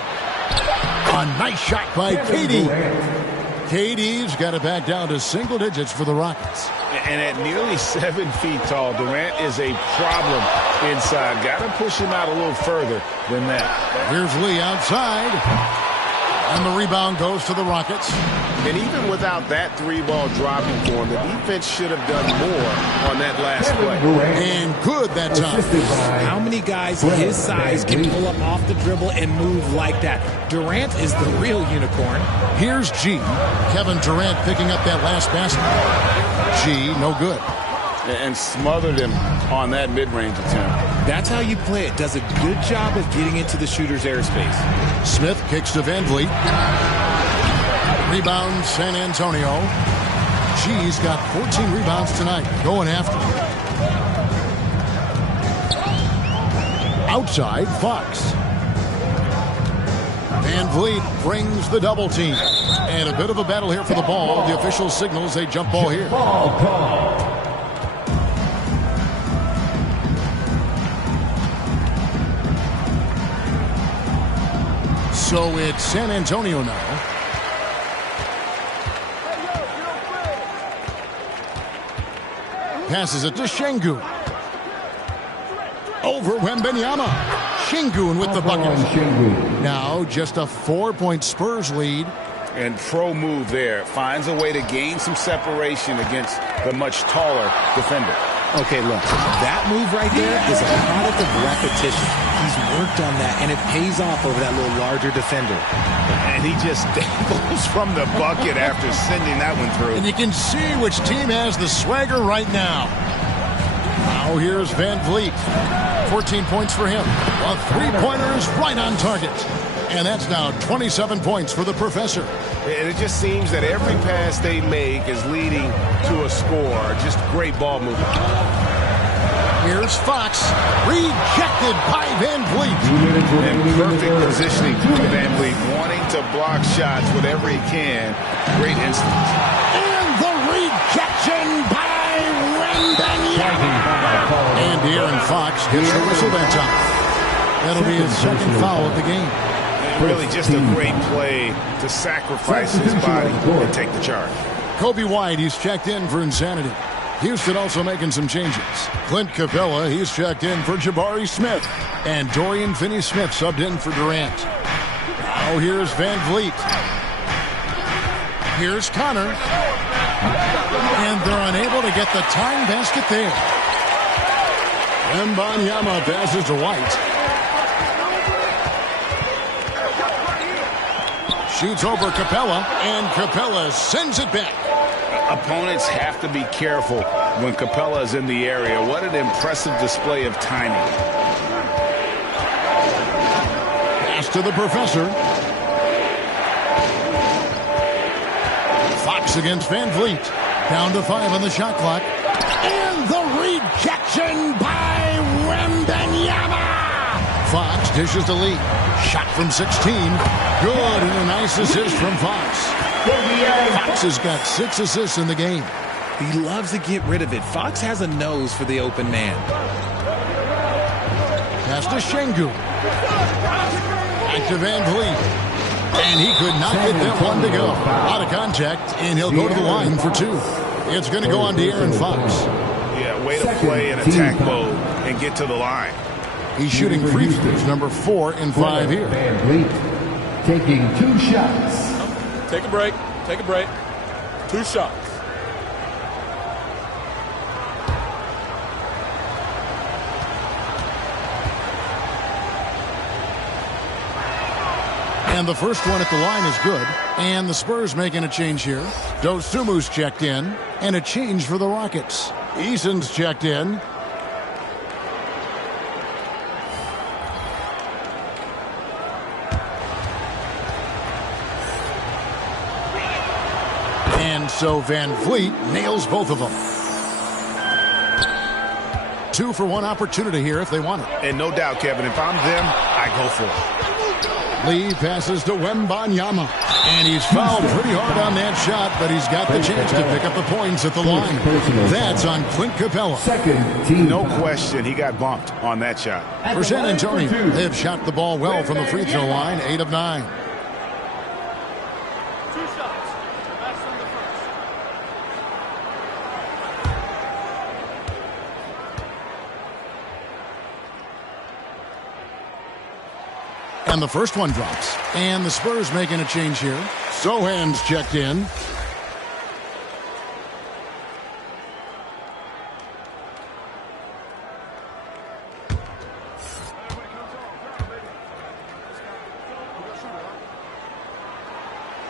A nice shot by KD. KD's got it back down to single digits for the Rockets. And at nearly 7 feet tall, Durant is a problem inside. Got to push him out a little further than that. Here's Lee outside. And the rebound goes to the Rockets. And even without that 3-ball dropping for him, the defense should have done more on that last play. And good that time. How many guys his size can pull up off the dribble and move like that? Durant is the real unicorn. Here's G. Kevin Durant picking up that last basket. G, no good. And smothered him on that mid-range attempt. That's how you play it. Does a good job of getting into the shooter's airspace. Smith kicks to VanVleet. Rebound San Antonio. G's got 14 rebounds tonight. Going after him. Outside, Fox. Van Vliet brings the double team. And a bit of a battle here for the ball. The official signals a jump ball here. Ball call. So it's San Antonio now. Passes it to Şengün. Over Wembanyama. Şengün with the bucket. Now just a 4-point Spurs lead. And pro move there. Finds a way to gain some separation against the much taller defender. Okay, look, that move right there is a product of repetition. He's worked on that, and it pays off over that little larger defender. And he just dangles from the bucket after sending that one through. And you can see which team has the swagger right now. Now here's Van Vliet. 14 points for him. A three-pointer is right on target. And that's now 27 points for the professor. And it just seems that every pass they make is leading to a score. Just great ball movement. Here's Fox. Rejected by Van Vliet. And perfect positioning from Van Vliet. Wanting to block shots whatever he can. Great instinct. And the rejection by Wembanyama. And De'Aaron Fox gets the whistle that time. That'll be his second foul of the game. Really just a great play to sacrifice his body and take the charge. Kobe White, he's checked in for insanity. Houston also making some changes. Clint Capella, he's checked in for Jabari Smith. And Dorian Finney-Smith subbed in for Durant. Now here's Van Vliet. Here's Connor. And they're unable to get the tying basket there. Wembanyama passes to White. Shoots over Capella, and Capella sends it back. Opponents have to be careful when Capella is in the area. What an impressive display of timing. Pass to the professor. Fox against Van Vliet. Down to 5 on the shot clock. And the rejection by Wembanyama. Fox dishes the lead. Shot from 16. Good, and a nice assist from Fox. Fox has got 6 assists in the game. He loves to get rid of it. Fox has a nose for the open man. Pass to Şengün. Back to Van Vliet. And he could not get that one to go. Out of contact, and he'll go to the line for 2. It's going to go on to De'Aaron Fox. Yeah, way to play in attack mode and get to the line. He's shooting free throws, number 4 in 5 here. Van Vliet taking 2 shots. Take a break. Take a break. 2 shots. And the first one at the line is good. And the Spurs making a change here. Dosumu's checked in. And a change for the Rockets. Eason's checked in. And so Van Vliet nails both of them. 2 for 1 opportunity here if they want it. And no doubt, Kevin, if I'm them, I go for it. Lee passes to Wembanyama. And he's fouled pretty hard on that shot, but he's got the chance to pick up the points at the line. That's on Clint Capella. No question, he got bumped on that shot. For San Antonio, they've shot the ball well from the free throw line, 8 of 9. And the first one drops. And the Spurs making a change here. Sohan's checked in.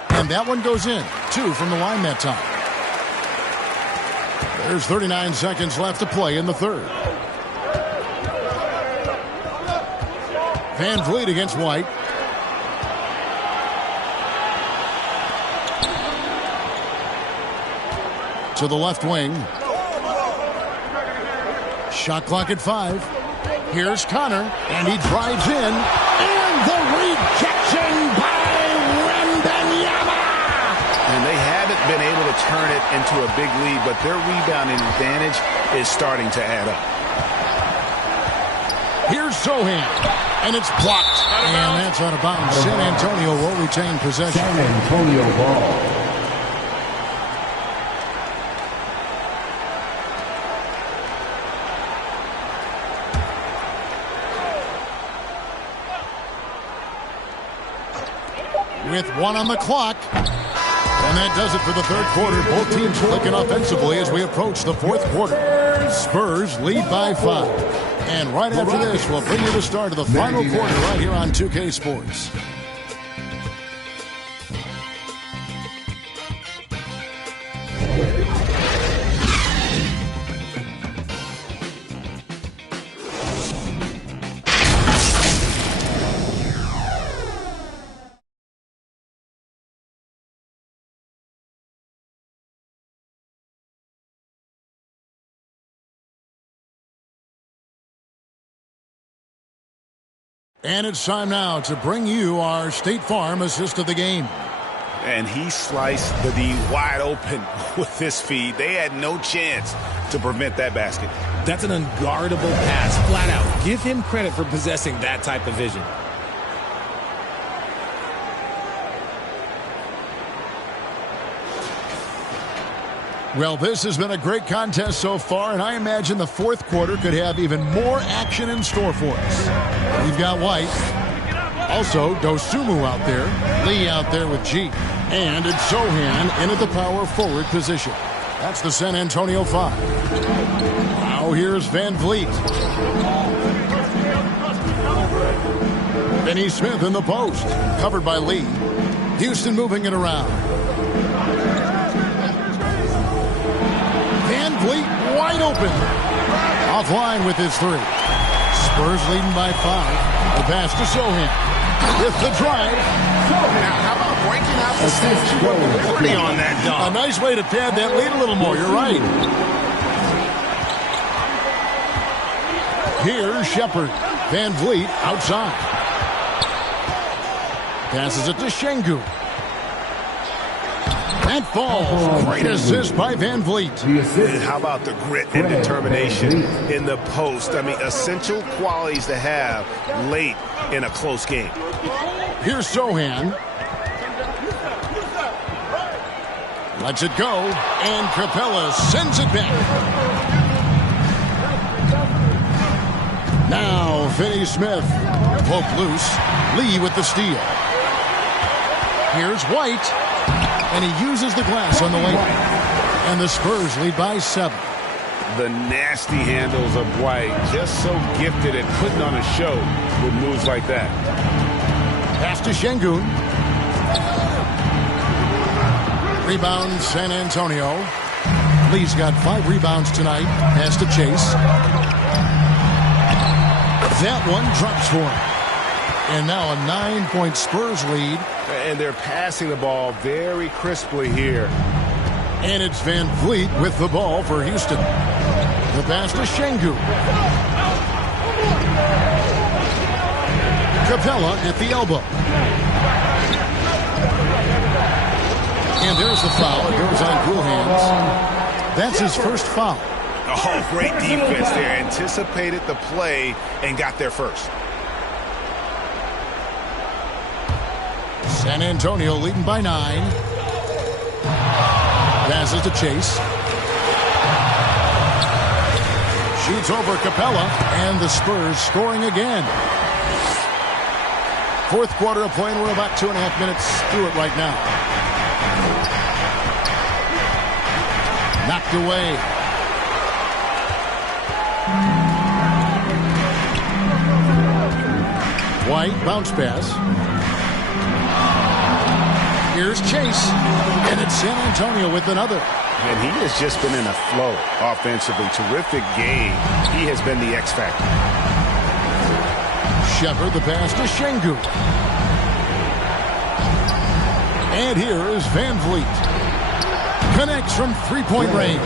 And that one goes in. 2 from the line that time. There's 39 seconds left to play in the third. Van Vliet against White. To the left wing. Shot clock at 5. Here's Connor, and he drives in. And the rejection by Wembanyama. And they haven't been able to turn it into a big lead, but their rebounding advantage is starting to add up. Here's Sohan, and it's blocked. And that's out of bounds. San Antonio will retain possession. San Antonio ball. With 1 on the clock. And that does it for the third quarter. Both teams clicking offensively as we approach the fourth quarter. Spurs lead by 5. And right after this, we'll bring you the start of the final quarter right here on 2K Sports. And it's time now to bring you our State Farm assist of the game. And he sliced the D wide open with this feed. They had no chance to prevent that basket. That's an unguardable pass, flat out. Give him credit for possessing that type of vision. Well, this has been a great contest so far, and I imagine the fourth quarter could have even more action in store for us. We've got White, also Dosunmu out there, Lee out there with G, and it's Sohan in at the power forward position. That's the San Antonio 5. Now here's Van Vliet. Finney Smith in the post, covered by Lee. Houston moving it around. Van Vliet wide open. Offline with his 3. Spurs leading by 5. The pass to Sohan. With the drive. Now, how about breaking out the statue of liberty on that dunk? A nice way to pad that lead a little more. You're right. Here's Shepard. Van Vliet outside. Passes it to Şengün. That falls. Great assist by Van Vliet. And how about the grit and determination in the post? I mean, essential qualities to have late in a close game. Here's Sohan. Lets it go. And Capella sends it back. Now, Finney Smith. Poke loose. Lee with the steal. Here's White. And he uses the glass on the way. And the Spurs lead by 7. The nasty handles of White, just so gifted at putting on a show with moves like that. Pass to Şengün. Rebound San Antonio. Lee's got 5 rebounds tonight. Pass to Chase. That one drops for him. And now a 9-point Spurs lead. And they're passing the ball very crisply here. And it's Van Vliet with the ball for Houston. The pass to Şengün. Capella at the elbow. And there's the foul. It goes on cool hands. That's his first foul. Oh, great defense there. Anticipated the play and got there first. San Antonio leading by 9. Passes to Chase. Shoots over Capella, and the Spurs scoring again. Fourth quarter of play, and we're about 2.5 minutes through it right now. Knocked away. White, bounce pass. Here's Chase, and it's San Antonio with another. And he has just been in a flow offensively. Terrific game. He has been the X factor. Shepard, the pass to Şengün. And here is Van Vliet. Connects from 3-point range.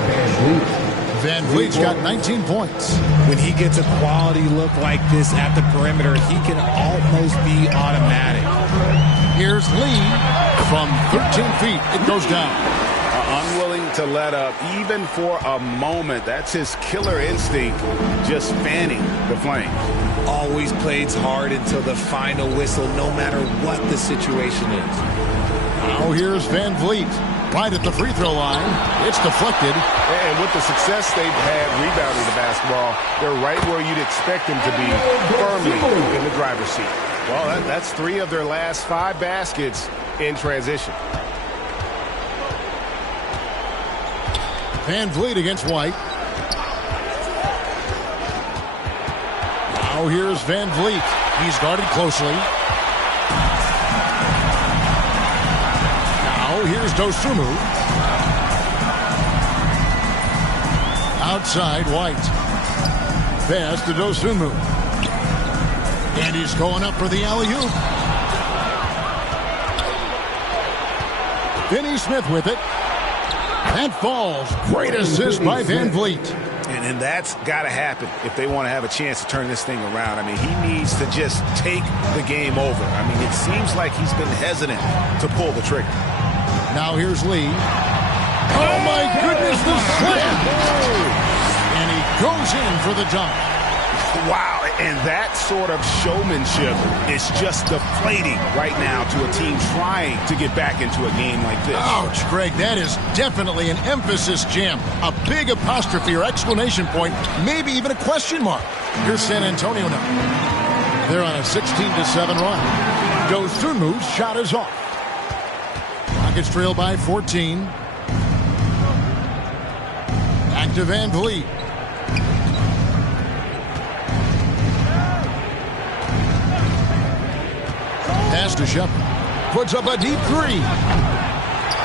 Van Vliet's got 19 points. When he gets a quality look like this at the perimeter, he can almost be automatic. Here's Lee from 13 feet. It goes down. Unwilling to let up even for a moment. That's his killer instinct, just fanning the flame. Always plays hard until the final whistle, no matter what the situation is. Now here's Van Vliet. Right at the free throw line. It's deflected. And with the success they've had rebounding the basketball, they're right where you'd expect them to be, firmly in the driver's seat. Well, that's 3 of their last 5 baskets in transition. Van Vliet against White. Now here's Van Vliet. He's guarded closely. Now here's Dosunmu. Outside White. Pass to Dosunmu. And he's going up for the alley-oop. Finney Smith with it. That falls. Great assist by Van Vliet. And that's got to happen if they want to have a chance to turn this thing around. I mean, he needs to just take the game over. I mean, it seems like he's been hesitant to pull the trigger. Now here's Lee. Oh, my goodness, the slam. And he goes in for the dunk. Wow, and that sort of showmanship is just deflating right now to a team trying to get back into a game like this. Ouch, Greg, that is definitely an emphasis jam. A big apostrophe or exclamation point, maybe even a question mark. Here's San Antonio now. They're on a 16-7 run. Dosunmu's shot is off. Rockets trail by 14. Back to Van Vliet. Pass to Shepard. Puts up a deep 3.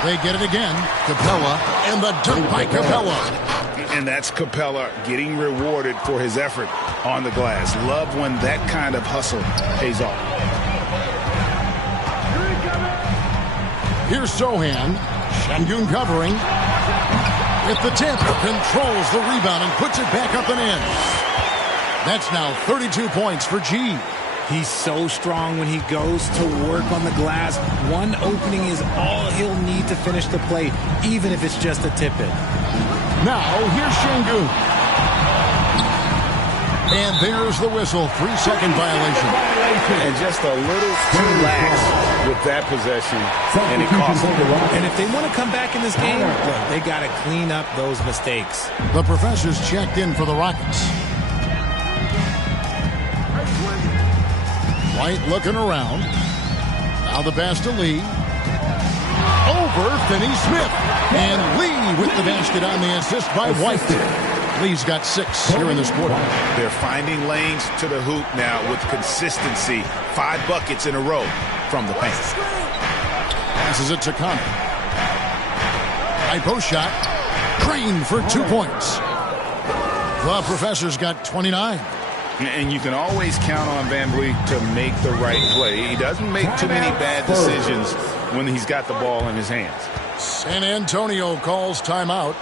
They get it again. Capella, and the dunk by Capella. And that's Capella getting rewarded for his effort on the glass. Love when that kind of hustle pays off. Here's Sohan. Şengün covering. At the tip, controls the rebound and puts it back up and in. That's now 32 points for G. He's so strong when he goes to work on the glass. One opening is all he'll need to finish the play, even if it's just a tip-in. Now, here's Şengün. And there's the whistle. 3-second violation. And just a little too lax with that possession, and it cost them. And if they want to come back in this game, look, they got to clean up those mistakes. The professor's checked in for the Rockets. White looking around. Now the pass to Lee. Over Finney Smith. And Lee with the basket on the assist by White. Lee's got 6 here in this quarter. They're finding lanes to the hoop now with consistency. 5 buckets in a row from the paint. Passes it to Connor. High post shot. Crane for 2 points. The professor's got 29. And you can always count on Van Vliet to make the right play. He doesn't make too many bad decisions when he's got the ball in his hands. San Antonio calls timeout.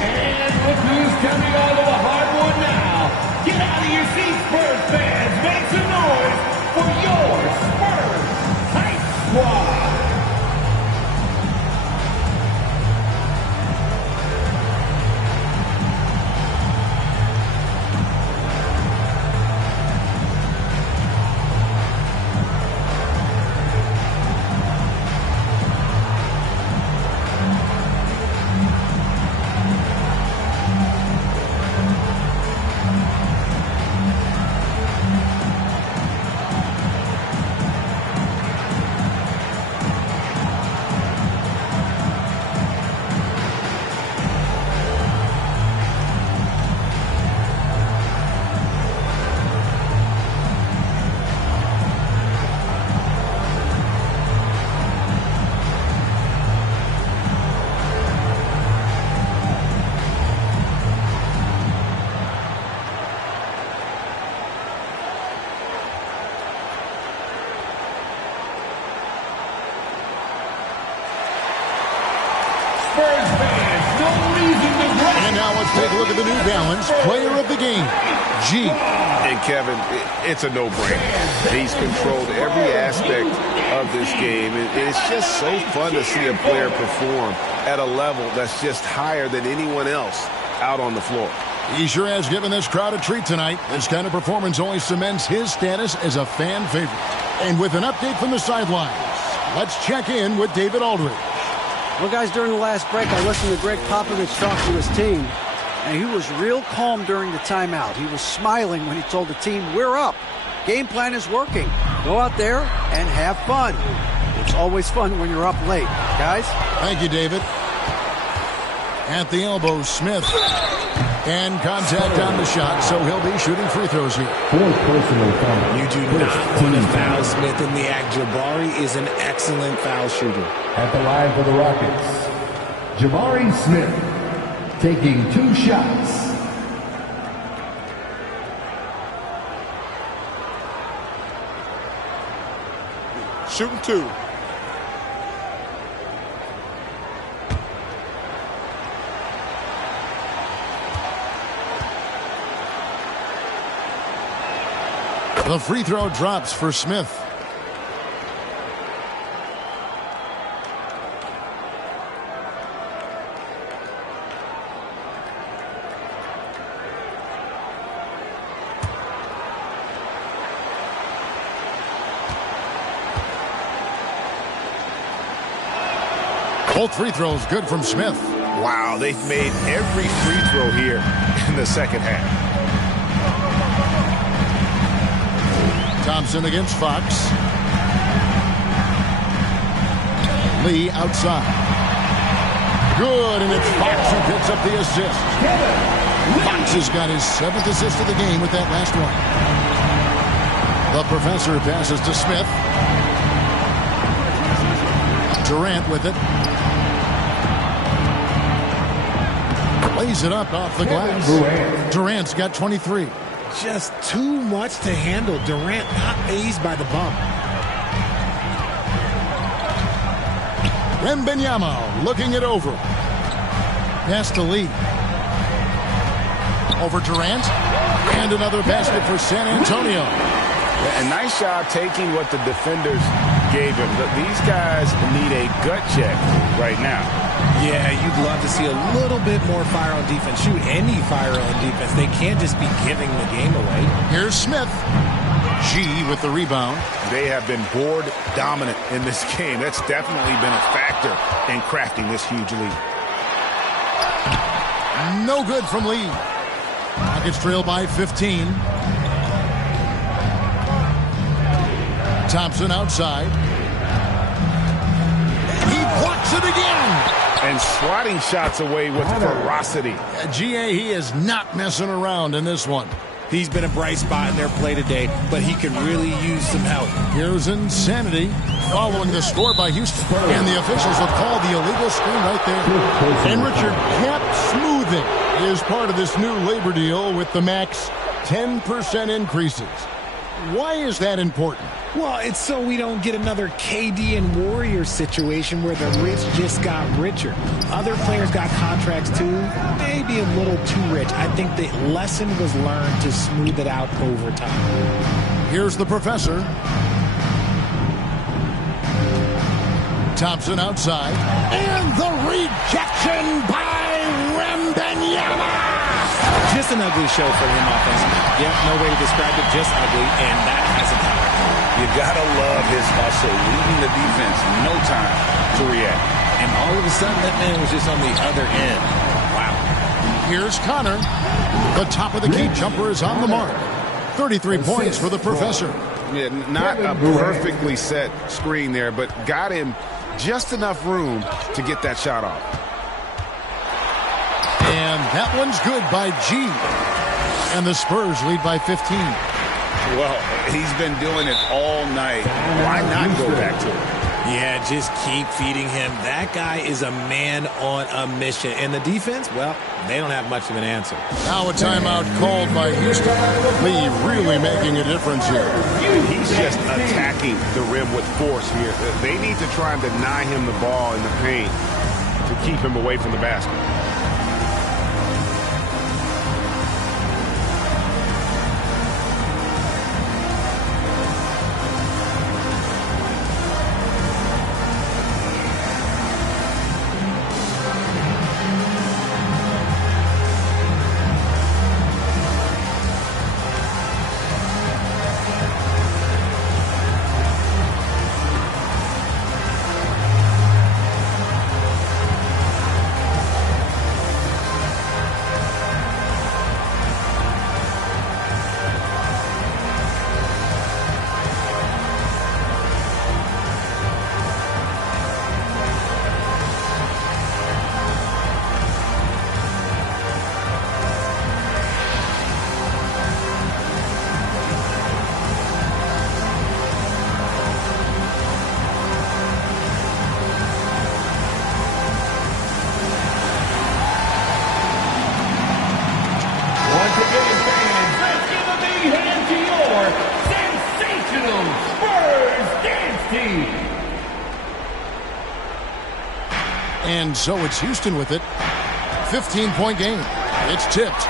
And look who's coming onto the hardwood now. Get out of your seats, Spurs fans. Make some noise for your Spurs Hype Squad. Spurs look at the New Balance Player of the Game, G. And Kevin, it's a no-brainer. He's controlled every aspect of this game. It's just so fun to see a player perform at a level that's just higher than anyone else out on the floor. He sure has given this crowd a treat tonight. This kind of performance only cements his status as a fan favorite. And with an update from the sidelines, let's check in with David Aldridge. Well, guys, during the last break, I listened to Greg Popovich talk to his team, and he was real calm during the timeout. He was smiling when he told the team, we're up. Game plan is working. Go out there and have fun. It's always fun when you're up late. Guys? Thank you, David. At the elbow, Smith. And contact on the shot, so he'll be shooting free throws here. You do not want to foul Smith in the act. Jabari is an excellent foul shooter. At the line for the Rockets, Jabari Smith taking 2 shots. Shooting 2. The free throw drops for Smith. Both free throws good from Smith. Wow, they've made every free throw here in the second half. Thompson against Fox. Lee outside. Good, and it's Fox who picks up the assist. Fox has got his 7th assist of the game with that last one. The professor passes to Smith. Durant with it. Lays it up off the glass. Durant's got 23. Just too much to handle. Durant not fazed by the bump. Wembanyama looking it over. Pass to Lee. Over Durant. And another basket for San Antonio. A nice job taking what the defenders gave him. These guys need a gut check right now. Yeah, you'd love to see a little bit more fire on defense. Shoot any fire on defense. They can't just be giving the game away. Here's Smith. G with the rebound. They have been board dominant in this game. That's definitely been a factor in crafting this huge lead. No good from Lee. Rockets trail by 15. Thompson outside. He blocks it again. And swatting shots away with ferocity. GA, he is not messing around in this one. He's been a bright spot in their play today, but he could really use some help. Here's insanity following the score by Houston. And the officials will call the illegal screen right there. And Richard, cap smoothing is part of this new labor deal with the max 10% increases. Why is that important? Well, it's so we don't get another KD and Warriors situation where the rich just got richer. Other players got contracts too, maybe a little too rich. I think the lesson was learned to smooth it out over time. Here's the professor. Thompson outside. And the rejection by Wembanyama. Just an ugly show for him offensively. Yep, no way to describe it, just ugly, and that hasn't helped. You gotta love his hustle, leaving the defense no time to react. And all of a sudden, that man was just on the other end. Wow. Here's Connor. The top of the key jumper is on the mark. 33 points for the professor. Yeah, not a perfectly set screen there, but got him just enough room to get that shot off. And that one's good by G. And the Spurs lead by 15. Well, he's been doing it all night. Why not go back to it? Yeah, just keep feeding him. That guy is a man on a mission. And the defense, well, they don't have much of an answer. Now a timeout called by Houston. Lee really making a difference here. He's just attacking the rim with force here. They need to try and deny him the ball in the paint to keep him away from the basket. And so it's Houston with it. 15-point game. It's tipped.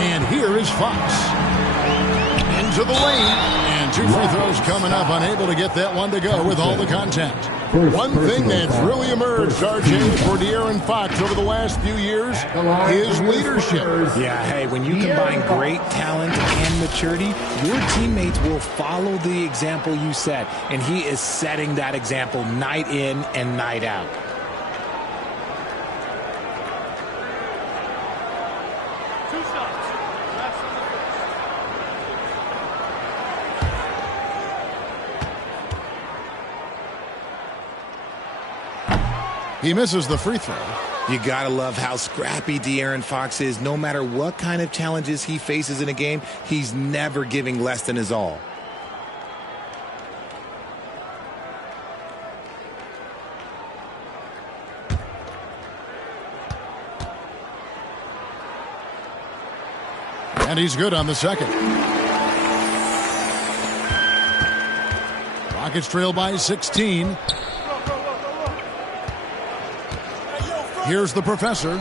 And here is Fox. Into the lane. And 2 free throws coming up. Unable to get that one to go with all the contact. One thing that's really emerged, RJ, for De'Aaron Fox over the last few years is leadership. Yeah, hey, when you combine great talent and maturity, your teammates will follow the example you set. And he is setting that example night in and night out. He misses the free throw. You gotta love how scrappy De'Aaron Fox is. No matter what kind of challenges he faces in a game, he's never giving less than his all. And he's good on the second. Rockets trail by 16. Here's the professor.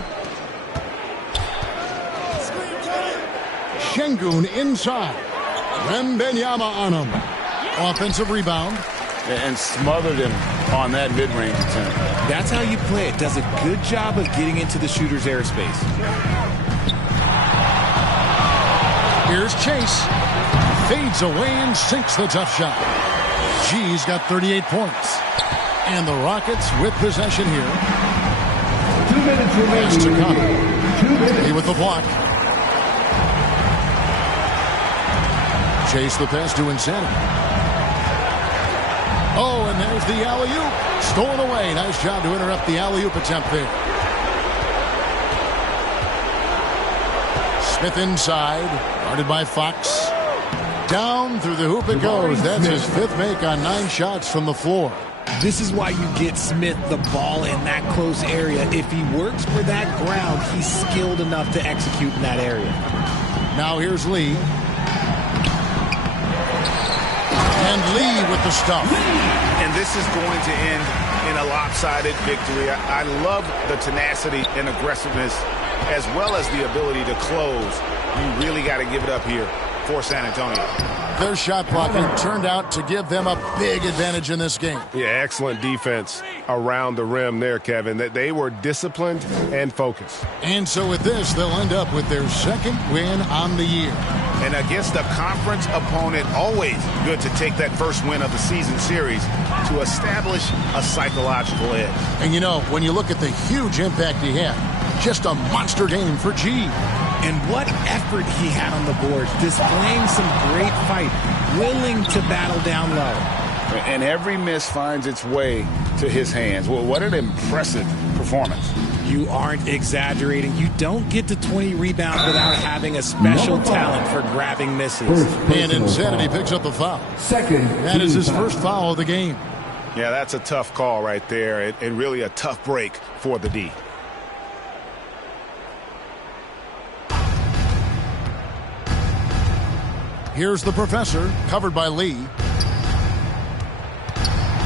Şengün inside. Wembanyama on him. Offensive rebound. And smothered him on that mid-range attempt. That's how you play it. Does a good job of getting into the shooter's airspace. Here's Chase. Fades away and sinks the tough shot. G's got 38 points. And the Rockets with possession here. 2 minutes remaining. 2 minutes. He with the block. Chase the pass to Insanity. Oh, and there's the alley-oop. Stolen away. Nice job to interrupt the alley-oop attempt there. Smith inside. Guarded by Fox. Down through the hoop it goes. That's his 5th make on 9 shots from the floor. This is why you get Smith the ball in that close area. If he works for that ground, he's skilled enough to execute in that area. Now here's Lee. And Lee with the stuff. And this is going to end in a lopsided victory. I love the tenacity and aggressiveness as well as the ability to close. You really got to give it up here for San Antonio. Their shot blocking turned out to give them a big advantage in this game. Yeah, excellent defense around the rim there, Kevin. They were disciplined and focused. And so with this, they'll end up with their 2nd win on the year. And against a conference opponent, always good to take that first win of the season series to establish a psychological edge. And you know, when you look at the huge impact he had, just a monster game for G. And what effort he had on the boards, displaying some great fight, willing to battle down low. And every miss finds its way to his hands. Well, what an impressive performance. You aren't exaggerating. You don't get to 20 rebounds without having a special talent for grabbing misses. And Insanity picks up the foul. That is his first foul of the game. Yeah, that's a tough call right there, and really a tough break for the D. Here's the professor, covered by Lee.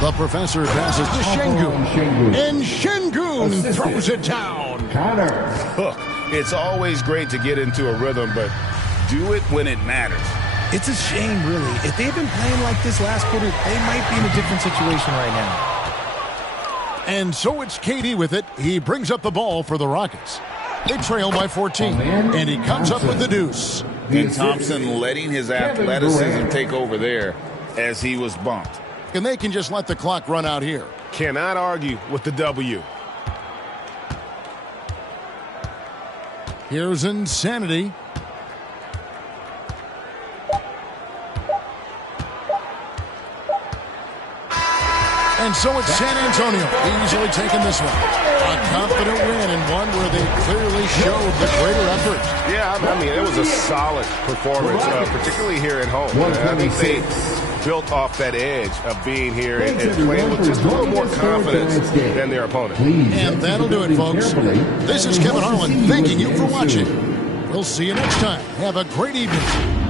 The professor passes to Şengün. And Şengün throws it down. Look, it's always great to get into a rhythm, but do it when it matters. It's a shame, really. If they've been playing like this last quarter, they might be in a different situation right now. And so it's KD with it. He brings up the ball for the Rockets. They trail by 14, and he comes up with the deuce. And Thompson letting his athleticism take over there as he was bumped. And they can just let the clock run out here. Cannot argue with the W. Here's Insanity. And so it's San Antonio easily taking this one. A confident win and one where they clearly showed the greater effort. Yeah, I mean, it was a solid performance, particularly here at home. I think they built off that edge of being here and playing with just a little more confidence than their opponent. And that'll do it, folks. This is Kevin Harlan thanking you for watching. We'll see you next time. Have a great evening.